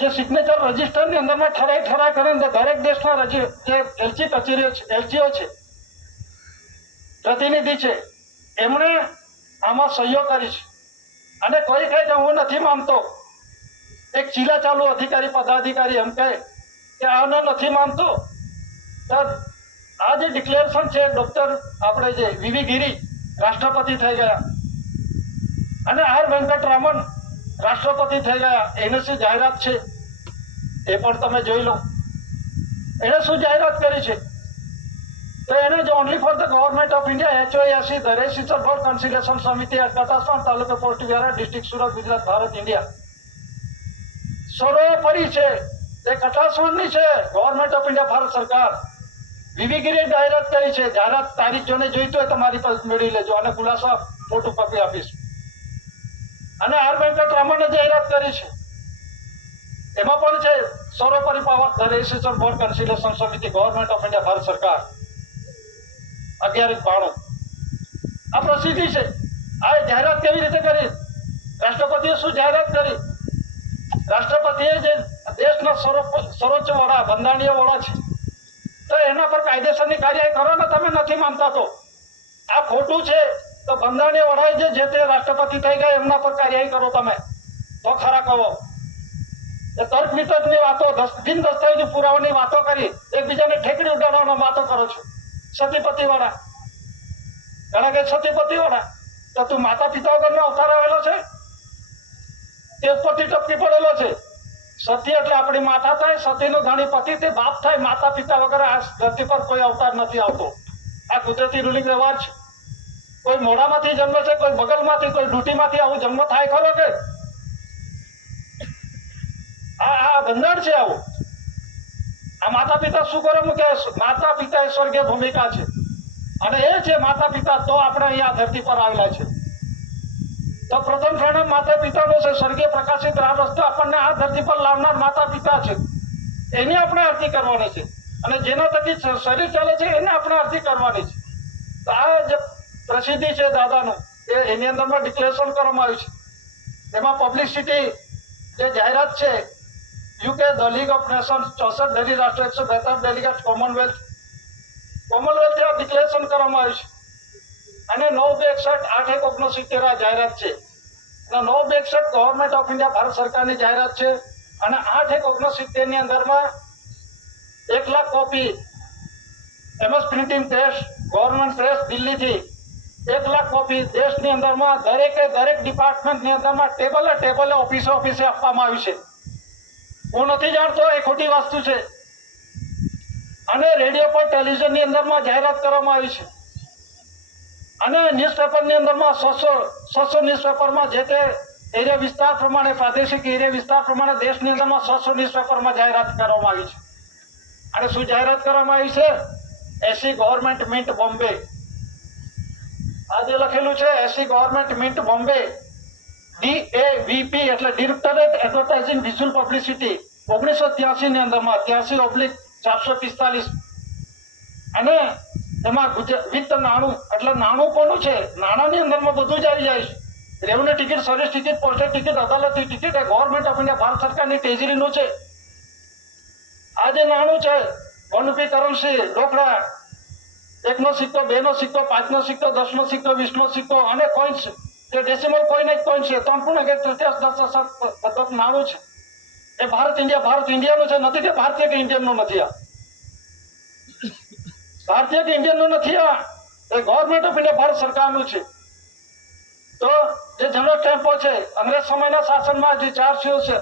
જે સિગ્નેચર રજિસ્ટરની અંદરમાં ઠરાવ કરીને દરેક દેશના જે એલચી કચેરીઓ છે, એલચીઓ છે, પ્રતિનિધિ છે, એમણે આમાં સહીઓ કરી છે. અને કોઈ કહે કે હું નથી માનતો, એક ચીલા ચાલુ અધિકારી પદાધિકારી એમ કહે કે આને નથી માનતો, તો આ જે ડિક્લેરેશન છે ડોક્ટર આપણે જે વીવી ગિરી રાષ્ટ્રપતિ થઈ ગયા અને આર વેંકટરામન રાષ્ટ્રપતિ થઈ ગયા. એને શું જાહેરાત છે એ પણ તમે જોઈ લો. એને શું જાહેરાત કરી છે તો એને જો only for the government of India HOAC the register for conciliation સમિતિ at Katasvan taluka post Vihar district Surat Gujarat Bharat India સર્વોપરી છે. એ કટાસવાનની છે, ગવર્મેન્ટ ઓફ ઇન્ડિયા ભારત સરકાર. વિવિગીરીએ જાહેરાત કરી છે. જાહેરાત તારીખ જોને જોઈતો હોય તમારી પાસે મેળવી લેજો અને ખુલાસો ફોટો કોપી આપીશ. અને આર વેંકટરામને જાહેરાત કરી છે, એમાં પણ છે સર્વોપરી power the register for conciliation સમિતિ ગવર્મેન્ટ ઓફ ઇન્ડિયા ભારત સરકાર 1192. આ પ્રસિદ્ધિ છે. આ જાહેરાત કેવી રીતે કરી? રાષ્ટ્રપતિએ શું જાહેરાત કરી? રાષ્ટ્રપતિએ જે દેશના સર્વોચ્ચ વડા બંધારણીય વડા છે તો એના પર કાયદેસરની કાર્યવાહી કરો ને. તમે નથી માનતા તો આ ખોટું છે. તો બંધારણીય વડાએ જે તે રાષ્ટ્રપતિ થઈ ગયા એમના પર કાર્યવાહી કરો તમે તો ખરા કહો. એ તર્ક વિતર્કની વાતો, બિન દસ્તાવેજી પુરાવાની વાતો કરી એકબીજાને ઠેકડી ઉડાડવાની વાતો કરો છો. સતીપતિ વાળા ઘણા કે સતીપતિ વાળા તો તું માતા પિતા વગરનો અવતાર આવેલો છે તે ઉપરથી ટપકી પડેલો છે. સતી એટલે આપણી માતા થાય, સતીનો ધણી પતિ તે બાપ થાય. માતા પિતા વગર આ ધરતી પર કોઈ અવતાર નથી આવતો. આ કુદરતી રૂલિંગ વ્યવહાર છે. કોઈ મોઢામાંથી જન્મ છે, કોઈ બગલમાંથી, કોઈ ડૂટીમાંથી આવું જન્મ થાય ખરો કે? આ બંધારણ છે આવું. આ માતા પિતા શું કરે મૂકે? માતા પિતા એ સ્વર્ગીય ભૂમિકા છે અને એ છે માતા પિતા તો આપણે અહીંયા ધરતી પર આવેલા છે. તો પ્રથમ પ્રણામ માતા પિતાનો છે. સ્વર્ગીય પ્રકાશિત રાહ રસ્તો આપણને આ ધરતી પર લાવનાર માતા પિતા છે. એની આપણે આરતી કરવાની છે અને જેના થકી શરીર ચાલે છે એને આપણે આરતી કરવાની છે. તો આ જે પ્રસિદ્ધિ છે દાદાનું એની અંદરમાં ડિક્લેરેશન કરવામાં આવ્યું છે. એમાં પબ્લિસિટી જે જાહેરાત છે UK the league of Nations 64 ધરી રાષ્ટ્ર 172 ડેલિગેટ કોમનવેલ્થ આ ડિક્લેરેશન કરવામાં આવ્યું છે. અને 9/61 8/1969 આ જાહેરાત છે. અને 9/61 ગવર્મેન્ટ ઓફ ઇન્ડિયા ભારત સરકારની જાહેરાત છે. અને 8/1969 ની અંદરમાં 1 lakh copy MS printing press government press દિલ્હીથી 1 લાખ કોપી દેશની અંદરમાં દરેક ડિપાર્ટમેન્ટની અંદરમાં ટેબલે ઓફિસે આપવામાં આવી છે. હું નથી જાણતો એ ખોટી વસ્તુ છે. અને રેડિયો પર ટેલિવિઝનની અંદરમાં જાહેરાત કરવામાં આવી છે. અને ન્યૂઝપેપરની અંદરમાં 600 ન્યૂઝપેપરમાં જે તે એરિયા વિસ્તાર પ્રમાણે પ્રાદેશિક એરિયા વિસ્તાર પ્રમાણે દેશની અંદરમાં 600 ન્યૂઝપેપરમાં જાહેરાત કરવામાં આવી છે. અને શું જાહેરાત કરવામાં આવી છે? AC government mint Bombay. આ જે લખેલું છે AC government mint Bombay DAVP એટલે ડિરેક્ટરેટ એડવર્ટાઇઝિંગ વિઝ્યુઅલ પબ્લિસિટી 1983 ની અંદરમાં 83/445. અને એમાં વિત્ત નાણું એટલે નાણું કોનું છે? નાણાંની અંદરમાં બધું જ આવી જાય છે. Revenue ticket, service ticket, postage ticket, અદાલતની ટિકિટ એ ગવર્મેન્ટ ઓફ ઇન્ડિયા ભારત સરકારની ટ્રેઝરીનું છે. આ જે નાણું છે 1 રૂપિયા કરન્સી રોકડા, 1 નો સિક્કો, 2 નો સિક્કો, 5 નો સિક્કો, 10 નો સિક્કો, 20 નો સિક્કો અને કોઈન્સ જે ડેસિમલ કોઈન જ કોઈન છે 3.1 નાણું છે. એ ભારત ઇન્ડિયાનું છે. નથી કે ભારતીય કે ઇન્ડિયનનું નથી. આ ભારતીય કે ઇન્ડિયનનું નથી. આ એ ગવર્મેન્ટ ઓફ ઇન્ડિયા ભારત સરકારનું છે. તો જે જનરલ સ્ટેમ્પો છે અંગ્રેજ સમયના શાસનમાં જે 4 સીઓ છે,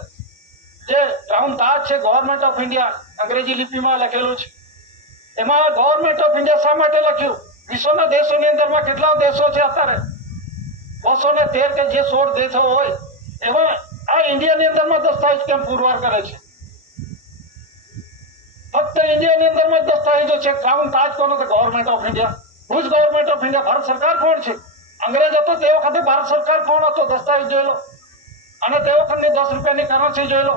જે રાઉન્ડ તાજ છે ગવર્મેન્ટ ઓફ ઇન્ડિયા અંગ્રેજી લિપિમાં લખેલું છે. એમાં ગવર્મેન્ટ ઓફ ઇન્ડિયા શા માટે લખ્યું? વિશ્વના દેશોની અંદરમાં કેટલા દેશો છે અત્યારે? 213 કે જે 16 દેશો હોય એવા આ ઇન્ડિયાની અંદરમાં દસ્તાવેજ કેમ પુરવાર કરે છે? ફક્ત ઇન્ડિયાની અંદરમાં જ દસ્તાવેજો છે. કામ કાજ કોનો? Government of India. હું જ ગવર્મેન્ટ ઓફ ઇન્ડિયા. ભારત સરકાર કોણ છે? અંગ્રેજ હતો તે વખતે ભારત સરકાર કોણ હતો? દસ્તાવેજ જોઈ લો. અને તે વખતની 10 રૂપિયાની કરન્સી જોઈ લો.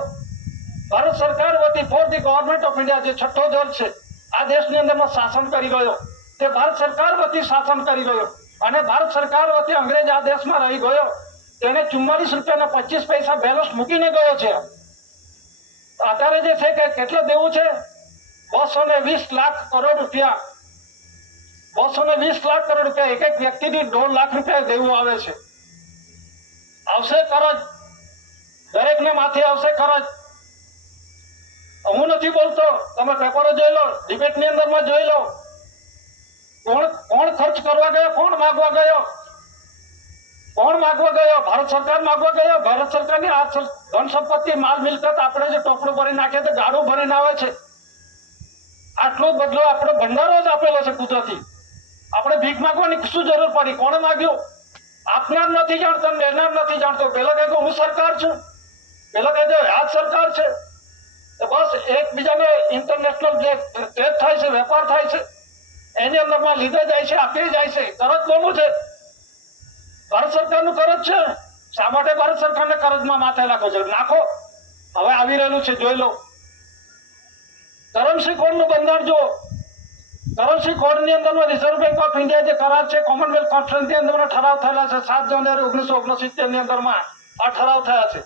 ભારત સરકાર વતી for the government of India, જે છઠ્ઠો દળ છે આ દેશની અંદરમાં શાસન કરી ગયો, તે ભારત સરકાર વતી શાસન કરી ગયો. અને ભારત સરકાર વતી અંગ્રેજ આ દેશમાં રહી ગયો, તેને 44 રૂપિયાના 25 પૈસા બેલેન્સ મૂકીને ગયો છે. અત્યારે જે છે કે કેટલું દેવું છે? 220 લાખ કરોડ રૂપિયા. 220 લાખ કરોડ રૂપિયા. એક એક વ્યક્તિની 1.5 લાખ રૂપિયા દેવું આવે છે. આવશે કરજ, દરેકને માથે આવશે કરજ. હું નથી બોલતો, તમે પેપરો જોઈ લો, ડિબેટની અંદરમાં જોઈ લો. કોણ ખર્ચ કરવા ગયો? કોણ માગવા ગયો? કોણ માગવા ગયો? ભારત સરકાર માગવા ગયો. ભારત સરકારની આ ધન સંપત્તિ, માલ મિલકત આપણે જે ટોપલું ભરી નાખીએ તો ગાડું ભરીને આવે છે. આટલો બદલો આપણે ભંડારો જ આપેલો છે કુદરતી. આપણે ભીખ માગવાની શું જરૂર પડી? કોણે માગ્યું? આપનાર નથી જાણતો, લેનાર નથી જાણતો. પેલો કહે હું સરકાર છું, પેલો કહે આ સરકાર છે. બસ એકબીજાને ઇન્ટરનેશનલ જે ટ્રેડ થાય છે, વેપાર થાય છે, એની અંદરમાં લીધે જાય છે, આપી જાય છે. કરજ કોનું છે? ભારત સરકારનું કરજ છે. શા માટે ભારત સરકારને કરજમાં માથે નાખો છો? નાખો. હવે આવી રહેલું છે, જોઈ લો. કરન્સી કોડનું બંધારણ જો. કરન્સી કોડની અંદરમાં રિઝર્વ બેંક ઓફ ઇન્ડિયા જે કરાર છે, કોમનવેલ્થ કોન્ફરન્સની અંદરમાં ઠરાવ થયેલા છે. 7 જાન્યુઆરી 1969 ની અંદરમાં આ ઠરાવ થયા છે.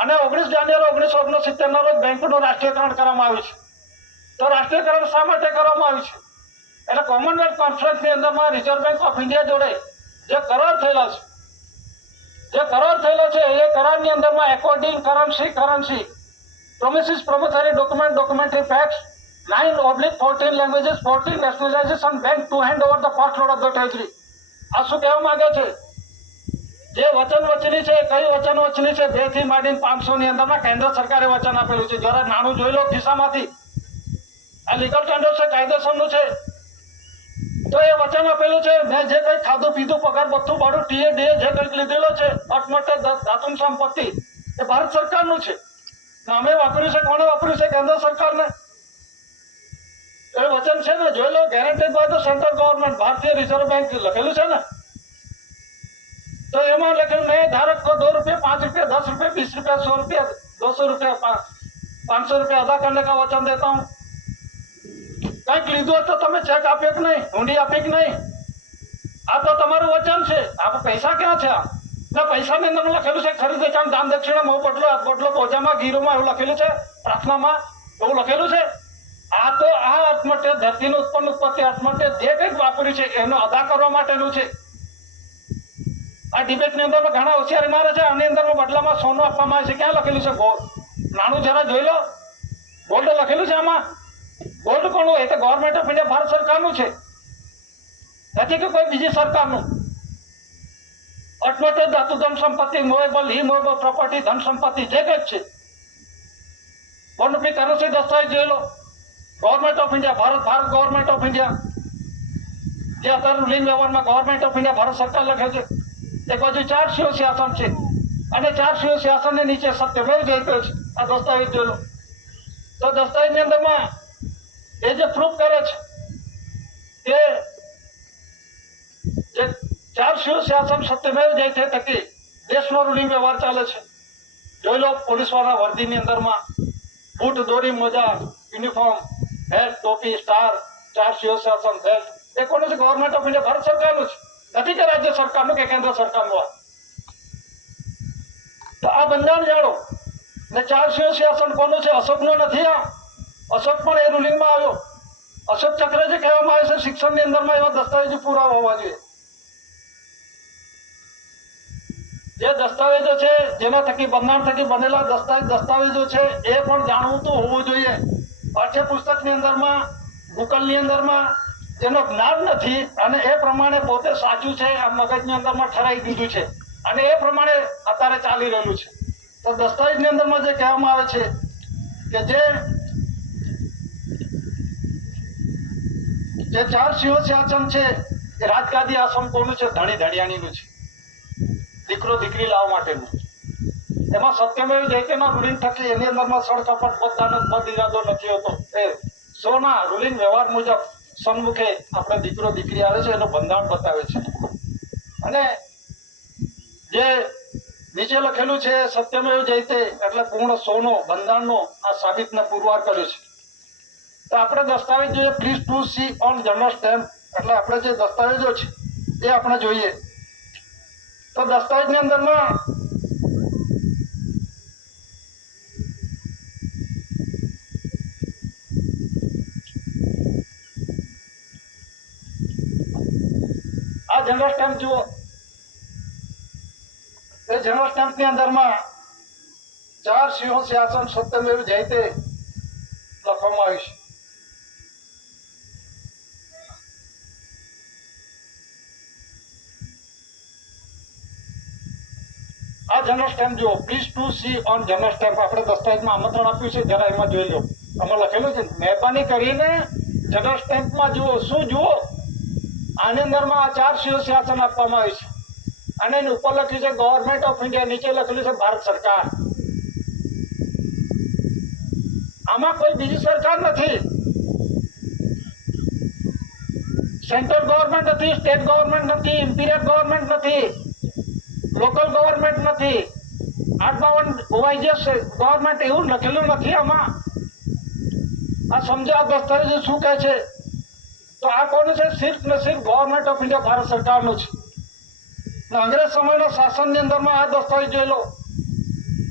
અને 19 જાન્યુઆરી 1969 ના રોજ બેંકનું રાષ્ટ્રીયકરણ કરવામાં આવ્યું છે. તો રાષ્ટ્રીયકરણ શા માટે કરવામાં આવ્યું છે? એટલે કોમનવેલ્થ કોન્ફરન્સની અંદરમાં રિઝર્વ બેંક ઓફ ઇન્ડિયા જોડે જે કરાર થયેલા છે, એ કરારની અંદરમાં according currency promises promissory documentary facts 9/14 languages 14 nationalization bank to hand over the first load of the treasury. આ શું કહેવા માંગે છે? જે વચન વચની છે, કઈ વચન વચની છે? 2 થી માંડીને 500 ની અંદરમાં કેન્દ્ર સરકારે વચન આપેલું છે. જરા નાનું જોઈ લો ખિસ્સામાંથી. આ લીગલ ટેન્ડર છે, કાયદેસરનું છે. તો એ વચન આપેલું છે, મેં જે કઈ ખાધું પીધું, પગાર બધું ભાડું, ટીએ ડીએ જે કંઈક લીધેલો છે, અટમટે ધાતુમ સંપત્તિ, એ ભારત સરકારનું છે. અમે વાપર્યું છે. કોણે વાપર્યું છે? કેન્દ્ર સરકારને. એ વચન છે ને, જોઈ લો. Guaranteed by the central government, ભારતીય રિઝર્વ બેંક લખેલું છે ને. તો એમાં લખેલું નહીં ધારક को 2 रुपये 5 रुपये 10 रुपये 20 रुपये 100 रुपये 200 रुपये 500 रुपये अदा करने का वचन देता हूँ. કંઈક લીધું તો તમે ચેક આપ્યો કે નહીં? હુંડી આપી કે નહીં? આ તો તમારું વચન છે. આ પૈસા ક્યાં છે? આ પૈસાની અંદર લખેલું છે ખરીદે કામ દાન દક્ષિણા મોં બદલો પોજામાં ગીરોમાં એવું લખેલું છે, પ્રાર્થનામાં એવું લખેલું છે. આ તો આ અર્થ માટે ધરતીનું ઉત્પત્તિ અર્થ માટે જે કંઈક વાપર્યું છે એનો અદા કરવા માટેનું છે. આ ડિબેટની અંદર ઘણા હોશિયારી મારે છે. આની અંદર બદલામાં સોનું આપવામાં આવે છે. ક્યાં લખેલું છે? નાનું જરા જોઈ લો. ગોલ્ડ લખેલું છે આમાં. ગોલ્ડ કોનું? એ તો ગવર્મેન્ટ ઓફ ઇન્ડિયા, ભારત સરકારનું છે, નથી કે કોઈ બીજી સરકારનું. અટમટે ધાતુ ધન સંપત્તિ, મૂવેબલ ઇમૂવેબલ પ્રોપર્ટી, ધન સંપત્તિ જે કંઈક છે. બોન્ડ રૂપી કરન્સી દસ્તાવેજ જોઈ લો. Government of India, Bharat government of India. જે અત્યારે રૂલિંગ વ્યવહારમાં ગવર્મેન્ટ ઓફ ઇન્ડિયા ભારત સરકાર લખે છે. એક બાજુ 4 શિવ શાસન છે અને 4 શિવ શાસનની નીચે સત્યમેવ જયતે છે. આ દસ્તાવેજ જોઈ લો. તો દસ્તાવેજની અંદરમાં એ જે પ્રૂફ કરે છે કે જે 4 શિવ શાસન સત્યમેવ જયતે થકી દેશનો રૂલિંગ વ્યવહાર ચાલે છે. જોઈ લો. પોલીસ વાળા વર્દીની અંદરમાં બૂટ, દોરી, મોજા, યુનિફોર્મ, હેટ, ટોપી, સ્ટાર, 4 શિવ શાસન બેલ્ટ. એ કોનું છે? ગવર્મેન્ટ ઓફ ઇન્ડિયા, ભારત સરકારનું છે, નથી કે રાજ્ય સરકારનું કે કેન્દ્ર સરકારનું. તો આ બંધારણ જાણો ને. 4 શિવ શાસન કોનું છે? અશોકનો નથી. આ અશોક પણ એ રૂલિંગમાં આવ્યો. અશોક ચક્ર જે કહેવામાં આવે છે શિક્ષણની અંદરમાં, એવા દસ્તાવેજો પૂરા હોવા જોઈએ. જે દસ્તાવેજો છે, જેના થકી બંધારણ થકી બનેલા દસ્તાવેજો છે, એ પણ જાણવું તો હોવું જોઈએ. પાઠ્યપુસ્તકની અંદરમાં, ગૂગલની અંદરમાં જેનો જ્ઞાન નથી અને એ પ્રમાણે પોતે સાચું છે આ મગજની અંદરમાં ઠરાઈ દીધું છે અને એ પ્રમાણે અત્યારે ચાલી રહેલું છે. તો દસ્તાવેજની અંદરમાં જે કહેવામાં આવે છે કે જે 4 શિવ શાસન છે એ રાજગાદી આશ્રમ કોનું છે? ધણી ધણિયાણીનું છે. દીકરો દીકરી લાવવા માટેનું. એમાં સત્યમેવ જયતેના રૂલિંગ થકી એની અંદરમાં સળકપટ મતદાન મત ઇરાદો નથી હોતો. એ સોના રૂલિંગ વ્યવહાર મુજબ સન્મુખે આપણે દીકરો દીકરી આવે છે એનું બંધારણ બતાવે છે. અને જે નીચે લખેલું છે સત્યમેવ જયતે એટલે પૂર્ણ સોનો બંધારણનો આ સાબિતને પુરવાર કર્યો છે. તો આપણે દસ્તાવેજ જોઈએ please to see on general stamp એટલે આપણે જે દસ્તાવેજો છે એ આપણે જોઈએ. તો દસ્તાવેજની અંદરમાં આ જનરલ સ્ટેમ્પ જુઓ. એ જનરલ સ્ટેમ્પની અંદરમાં 4 સિંહો શાસન સત્યમેવ જયતે લખવામાં આવ્યું છે. આ જનરલ સ્ટેમ્પ જુઓ please to see on general stamp આપણે દસ્તાવેજમાં આમંત્રણ આપ્યું છે જરા એમાં જોઈ લો. આમાં લખેલું છે મહેરબાની કરીને જનરલ સ્ટેમ્પમાં જુઓ. શું જુઓ? આની અંદરમાં આ 4 સિંહો શાસન આપવામાં આવ્યું છે અને એની ઉપર લખ્યું છે ગવર્મેન્ટ ઓફ ઇન્ડિયા, નીચે લખેલું છે ભારત સરકાર. આમાં કોઈ બીજી સરકાર નથી. સેન્ટ્રલ ગવર્મેન્ટ નથી, સ્ટેટ ગવર્મેન્ટ નથી, ઇમ્પિરિયલ ગવર્મેન્ટ નથી, લોકલ ગવર્મેન્ટ નથી, 852 ઓવાઇઝ ગવર્મેન્ટ એવું લખેલું નથી આમાં. આ સમજો આ દસ્તાવેજ શું કહે છે? તો આ કોનું છે? સિર્ફ ને સિર્ફ ગવર્મેન્ટ ઓફ ઇન્ડિયા ભારત સરકારનું છે. અંગ્રેજ સમયના શાસનની અંદરમાં આ દસ્તાવેજ જોઈ લો.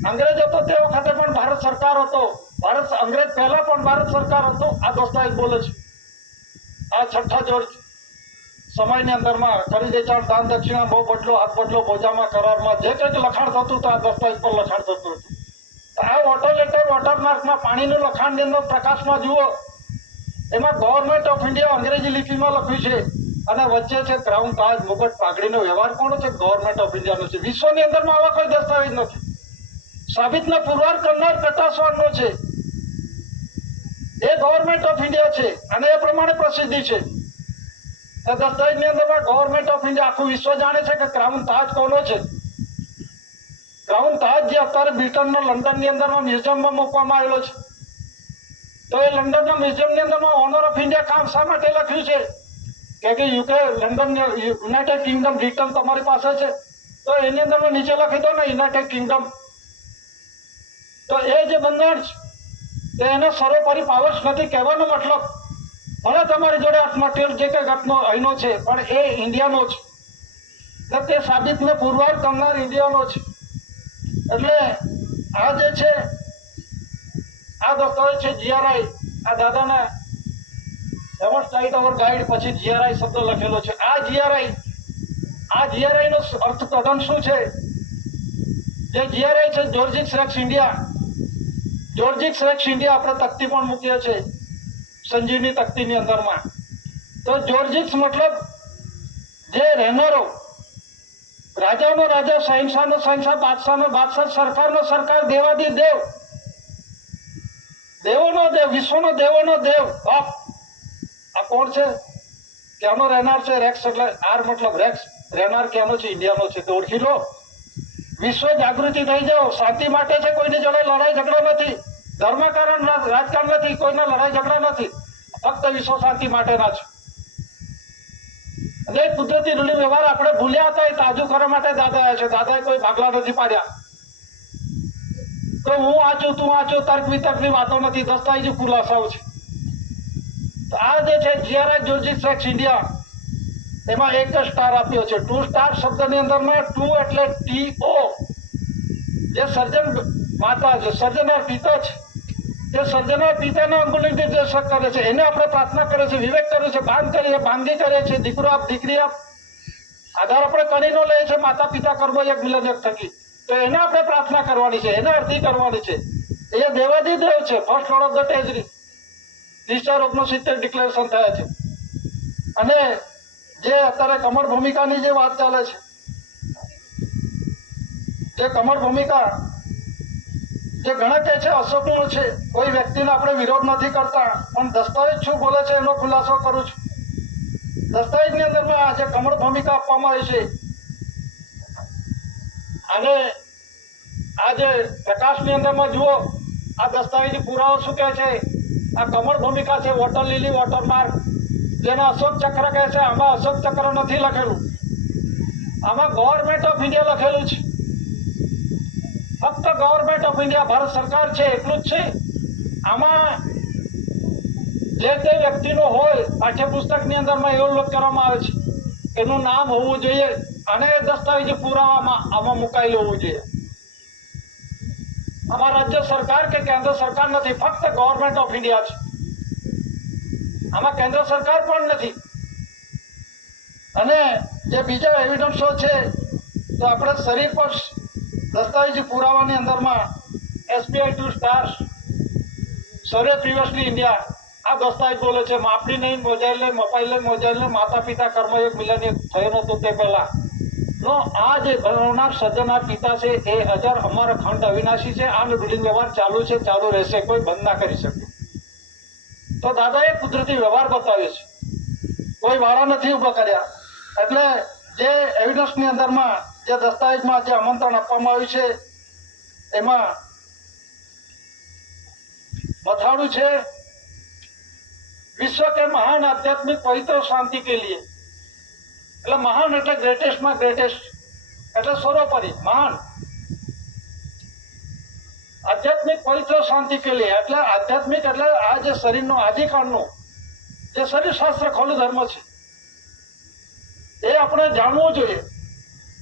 અંગ્રેજ હતો તે વખતે પણ ભારત સરકાર હતો, અંગ્રેજ પહેલા પણ ભારત સરકાર હતો. આ દસ્તાવેજ બોલે છે. આ 6ઠ્ઠા જોર્જ સમયની અંદરમાં કરી વેચાણ દાન દક્ષિણા બહુ બદલો હાથ બદલો બોજામાં કરારમાં જે કંઈક લખાણ થતું હતું આ દસ્તાવેજ પર લખાણ થતું હતું. આ વોટર લેટર વોટરમાર્કમાં પાણીનું લખાણની અંદર પ્રકાશમાં જુઓ. એમાં ગવર્મેન્ટ ઓફ ઇન્ડિયા અંગ્રેજી લિપિમાં લખ્યું છે અને વચ્ચે છે ક્રાઉન તાજ મુગટ પાઘડીનો વ્યવહાર કોનો છે? ગવર્મેન્ટ ઓફ ઇન્ડિયાનો છે. વિશ્વની અંદરમાં આવા કોઈ દસ્તાવેજ નથી. સાબિતનો પુરવાર કરનાર કટાસવારનો છે. એ ગવર્મેન્ટ ઓફ ઇન્ડિયા છે અને એ પ્રમાણે પ્રસિદ્ધિ છે. દસ્તાવેજની અંદરમાં ગવર્મેન્ટ ઓફ ઇન્ડિયા આખું વિશ્વ જાણે છે કે ક્રાઉન તાજ કોનો છે. ક્રાઉન તાજ જે અત્યારે બ્રિટનના લંડનની અંદરમાં મ્યુઝિયમમાં મૂકવામાં આવેલો છે. તો એ લંડનના મ્યુઝિયમની અંદરમાં ઓનર ઓફ ઇન્ડિયા કામ શા માટે લખ્યું છે? કે UK London United Kingdom Britain તમારી પાસે છે તો એની અંદરમાં નીચે લખી દો ને યુનાઇટેડ કિંગડમ. તો એ જે બંધારણ છે એને સર્વોપરી પાવર્સ નથી કહેવાનો મતલબ. ભલે તમારી જોડે મટીરિયલ જે કંઈ ઘટનો અહીંનો છે પણ એ ઇન્ડિયાનો છે. તે સાબિતને પુરવાર કરનાર ઇન્ડિયાનો છે. એટલે આ જે છે આ દસ્તાવેજ છે જીઆરઆઈ. આ દાદાના ડેમોન્સ્ટ્રેટ અવર ગાઈડ પછી જીઆરઆઈ શબ્દ લખેલો છે. આ જીઆરઆઈ નો અર્થ તદ્દન શું છે? જે જીઆરઆઈ છે જોર્જિક્સ રેક્સ ઇન્ડિયા. જોર્જિક્સ રેક્સ ઇન્ડિયા આપણે તકતી પણ મૂકીએ છીએ સંજીવની તકતીની અંદરમાં. તો જોર્જિક્સ મતલબ જે રહેનારો, રાજાનો રાજા, શહેનશાહનો શહેનશાહ, બાદશાહનો બાદશાહ, સરકારનો સરકાર, દેવાદી દેવ, દેવોનો દેવ, વિશ્વનો દેવોનો દેવ બાપ. આ કોણ છે? ક્યાંનો રહેનાર છે? રેક્સ એટલે આર મતલબ રેક્સ. રહેનાર ક્યાંનો છે? ઇન્ડિયાનો છે. તો ઓળખી લો. વિશ્વ જાગૃતિ થઈ જાઓ. શાંતિ માટે છે. કોઈની જોડે લડાઈ ઝઘડો નથી. ધર્મ કારણ રાજકારણ નથી. કોઈના લડાઈ ઝઘડા નથી. ફક્ત વિશ્વ શાંતિ માટેના છે. અને કુદરતી રૂઢિ વ્યવહાર આપણે ભૂલ્યા હતા એ તાજુ કરવા માટે દાદા આવ્યા છે. દાદાએ કોઈ ભાગલા નથી પાડ્યા. તો હું વાંચું તું વાંચું તર્ક વિતર્કની વાતો નથી. દસ્તાવેજી ખુલાસાઓ છે. તો આ જે છે જીઆરઆઈ જોર્જિક્સ રેક્સ ઇન્ડિયા એમાં એક સ્ટાર આપ્યો છે. 2 સ્ટાર શબ્દની અંદરમાં 2 એટલે TO. જે સર્જન માતા છે, સર્જનાર પિતા છે, તે સર્જનાર પિતાના અંગુલી નિર્દેશક કરે છે. એને આપણે પ્રાર્થના કરે છે, વિવેક કરે છે, બાંધ કરીએ, બાંધી કરીએ છીએ, દીકરો આપ દીકરી આપ. આધાર આપણે કરીનો લઈએ છીએ માતા પિતા કર્મ એક મિલન એક થકી. તો એને આપણે પ્રાર્થના કરવાની છે, એને અરજી કરવાની છે. એ દેવાદી દેવ છે. First lord of the treasury 30/69 declaration થયા છે. અને જે અત્યારે કમળ ભૂમિકાની જે વાત ચાલે છે, જે કમળ ભૂમિકા જે ઘણા કહે છે અશોકનું છે, કોઈ વ્યક્તિનો આપણે વિરોધ નથી કરતા, પણ દસ્તાવેજ શું બોલે છે એનો ખુલાસો કરું છું. દસ્તાવેજની અંદરમાં જે કમળ ભૂમિકા આપવામાં આવી છે અને આજે પ્રકાશની અંદરમાં જુઓ, આ દસ્તાવેજી પુરાવો શું કહે છે? આ કમળ ભૂમિકા છે, વોટર લીલી, વોટરમાર્ક, જેને અશોક ચક્ર કહે છે. આમાં અશોક ચક્ર નથી લખેલું, આમાં ગવર્મેન્ટ ઓફ ઇન્ડિયા લખેલું છે. ફક્ત ગવર્મેન્ટ ઓફ ઇન્ડિયા, ભારત સરકાર છે એટલું જ છે. આમાં જે તે વ્યક્તિનો હોય પાઠ્યપુસ્તકની અંદરમાં એવો ઉલ્લેખ કરવામાં આવે છે, એનું નામ હોવું જોઈએ અને દસ્તાવેજી પુરાવામાં આમાં મુકાયેલું હોવું જોઈએ. આમાં રાજ્ય સરકાર કે કેન્દ્ર સરકાર નથી, ફક્ત ગવર્મેન્ટ ઓફ ઇન્ડિયા છે. આમાં કેન્દ્ર સરકાર પણ નથી. અને જે બીજા એવિડન્સો છે, તો આપણે શરીર પર દસ્તાવેજી પુરાવાની અંદરમાં SBI 2 સ્ટાર્સ, સર્વે પ્રિવિયસલી ઇન્ડિયા, આ દસ્તાવેજ બોલે છે. માપણી નહીં, મોજાયેલ મપાયેલ મોજાયેલ, માતા પિતા કર્મયોગ મિલન થયો નહોતો તે પહેલા નો આ જે બનાવનાર સર્જનાર પિતા છે એ અજર અમર અખંડ અવિનાશી છે. આ રૂલિંગ વ્યવહાર ચાલુ છે, ચાલુ રહેશે, કોઈ બંધ ના કરી શકે. તો દાદાએ કુદરતી વ્યવહાર બતાવ્યો છે, કોઈ વાળા નથી ઉભા કર્યા. એટલે જે એવિડન્સની અંદરમાં, જે દસ્તાવેજમાં જે આમંત્રણ આપવામાં આવ્યું છે, એમાં બતાડ્યું છે વિશ્વ કે મહાન આધ્યાત્મિક પવિત્ર શાંતિ કે લીએ. એટલે મહાન એટલે ગ્રેટેસ્ટમાં ગ્રેટેસ્ટ, એટલે સર્વોપરી મહાન. આધ્યાત્મિક પવિત્ર શાંતિ કે લીએ એટલે આધ્યાત્મિક એટલે આ જે શરીરનો આદિકાળનો જે શરીર શાસ્ત્ર ખોલું ધર્મ છે, એ આપણે જાણવું જોઈએ.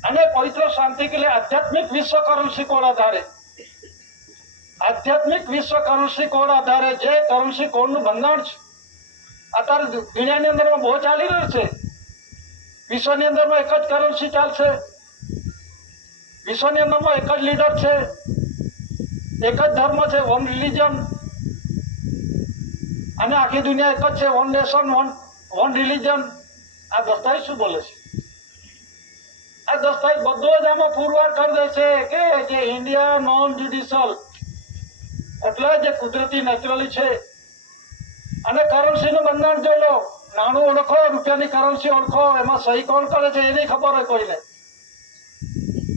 અને પવિત્ર શાંતિ કે લીએ આધ્યાત્મિક વિશ્વ કરન્સી કોડ આધારે, આધ્યાત્મિક વિશ્વ કરન્સી કોડ આધારે જે કરન્સી કોડનું બંધારણ છે, અત્યારે દુનિયાની અંદરમાં બહુ ચાલી રહ્યું છે. વિશ્વની અંદરમાં એક જ કરન્સી ચાલશે, વિશ્વની અંદરમાં એક જ લીડર છે, એક જ ધર્મ છે, વન રિલિજન, અને આખી દુનિયા એક જ છે, વન નેશન વન રિલિજન. આ દસ્તાવેજ શું બોલે છે? આ દસ્તાવેજ બધો જ આમાં પુરવાર કરી દે છે કે જે ઇન્ડિયા નોન જ્યુડિશિયલ એટલે જે કુદરતી નેચરલી છે. અને કરન્સીનું બંધારણ જોઈ લો, નાણું ઓળખો, રૂપિયાની કરન્સી ઓળખો, એમાં સહી કોણ કરે છે એ નહીં ખબર હોય કોઈને.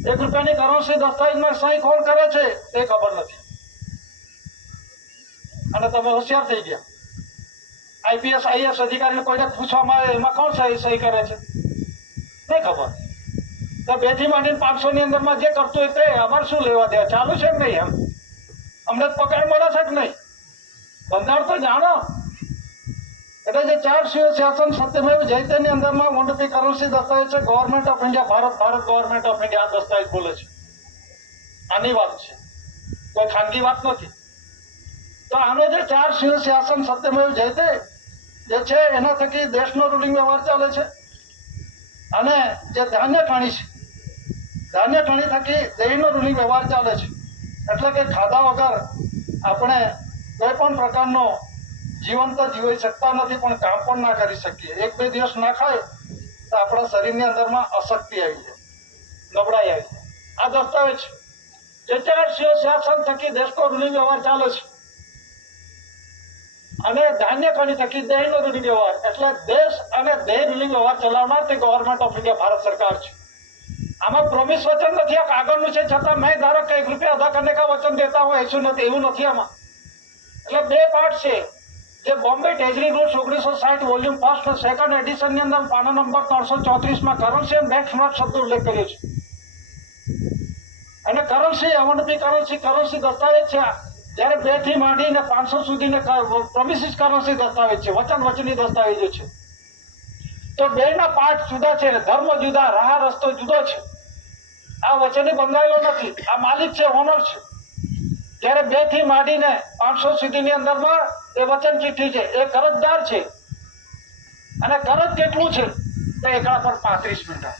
1 રૂપિયાની કરન્સી દસ્તાવેજમાં સહી કોણ કરે છે એ ખબર નથી, અને તમે હોશિયાર થઈ ગયા. IPS IAS અધિકારીને કોઈને પૂછવામાં આવે એમાં કોણ સહી કરે છે નહીં ખબર. તો 2 થી માંડીને 500 ની અંદરમાં જે કરતું હોય તે અમારે શું લેવા દેવા? ચાલુ છે કે નહીં? અમને પકડ મળે છે કે નહીં? બંધારણ તો જાણો. એટલે જે 4 શિવ શાસન સત્યમેવ જયતેની અંદરમાં મોટી કરન્સી દસ્તાવેજ છે, government of India, Bharat government of India આ દસ્તાવેજ બોલે છે. આની વાત છે, કોઈ ખાનગી વાત નથી. તો આનો જે 4 શિવ શાસન સત્યમેવ જયતે જે છે, એના થકી દેશનો રૂલિંગ વ્યવહાર ચાલે છે. અને જે ધાન્ય ટાણી છે, ધાન્ય ટાણી થકી દેશનો રૂલિંગ વ્યવહાર ચાલે છે. એટલે કે ખાધા વગર આપણે કોઈ પણ પ્રકારનો જીવન તો જીવી શકતા નથી, પણ કામ પણ ના કરી શકીએ. 1-2 દિવસ ના ખાય તો આપણા શરીરની અંદરમાં અશક્તિ આવી જાય, નબળાઈ આવી જાય. આ દસ્તાવેજ જે 4 શિવ શાસન થકી દેશનો રૂલિંગ વ્યવહાર ચાલે છે, અને ધાન્ય કણી થકી દેહનો રૂલિંગ વ્યવહાર, એટલે દેશ અને દેહ રૂલિંગ વ્યવહાર ચલાવનાર તે ગવર્મેન્ટ ઓફ ઇન્ડિયા, ભારત સરકાર છે. આમાં પ્રોમિસ વચન નથી, આ કાગળનું છે, છતાં મેં ધારો કે 1 રૂપિયા અદા કરને કા વચન દેતા હું ऐसा નથી, એવું નથી આમાં. એટલે 2 પાર્ટ છે. જે બોમ્બે ટ્રેઝરી રૂલ્સ 1960 વોલ્યુમ 1 અને 2nd એડિશનની અંદર પાના નંબર 334માં કરન્સી એન્ડ બેંક નોટ શબ્દ ઉલ્લેખ કર્યો છે. અને કરન્સી અવનપી કરન્સી દસ્તાવેજ છે. જ્યારે 2 થી માંડીને 500 સુધીને પ્રોમિસિસ કરન્સી દસ્તાવેજ છે, વચનની દસ્તાવેજો છે. તો 2ના પાર્ટ જુદા છે, ધર્મ જુદા, રાહ રસ્તો જુદો છે. આ વચને બંધાયેલો નથી, આ માલિક છે, ઓનર છે. જ્યારે 2 થી માંડીને 500 સુધીની અંદરમાં એ વચન ચિઠ્ઠી છે, એ કરજદાર છે. અને કરજ કેટલું છે? તો એકડા પર 35 મીંડા.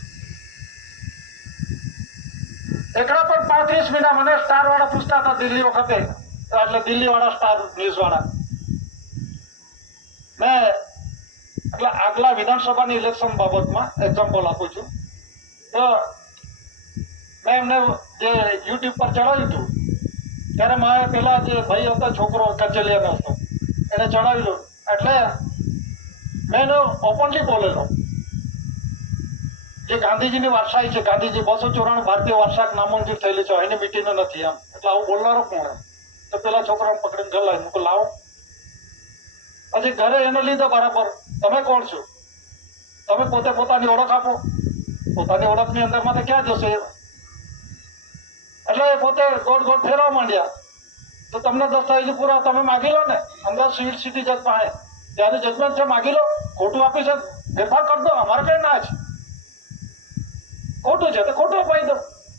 એકડા પર 35 મીંડા. મને સ્ટાર વાળા પૂછતા હતા દિલ્હી વખતે, એટલે દિલ્હી વાળા સ્ટાર ન્યૂઝ વાળા, મેં એટલે આગલા વિધાનસભાની ઇલેક્શન બાબતમાં એક્ઝામ્પલ આપું છું. તો મેં એમને જે યુટ્યુબ પર ચડાવ્યું હતું, ત્યારે મારે પેલા જે ભાઈ હતો, છોકરો કચેલિયાનો હતો, એને ચડાવેલું. એટલે મેં એનો ઓપનલી બોલેલો, જે ગાંધીજીની વારસાઈ છે, ગાંધીજી 294 ભારતીય વારસાક નામંજૂર થયેલી છે, એની મીટિંગ નથી એમ. એટલે આવું બોલનારો કોણ એમ? તો પેલા છોકરાને પકડીને ઘર લાવી મૂકો, લાવો. પછી ઘરે એને લીધો બરાબર. તમે કોણ છો? તમે પોતે પોતાની ઓળખ આપો. પોતાની ઓળખની અંદરમાં તો ક્યાં જશે? એટલે એ પોતે ગોળ ગોળ ફેરવા માંડ્યા. તો તમને દસ્તાવેજ પૂરા તમે માગી લો ને અંદર સિવિલ સિટી જજ પાસે, ત્યાંનું જજમેન્ટ છે, માગી લો. ખોટું આપી છે, ફેરફાર કરી દો. અમારે કઈ ના છે. ખોટું છે તો ખોટું અપાઈ દો.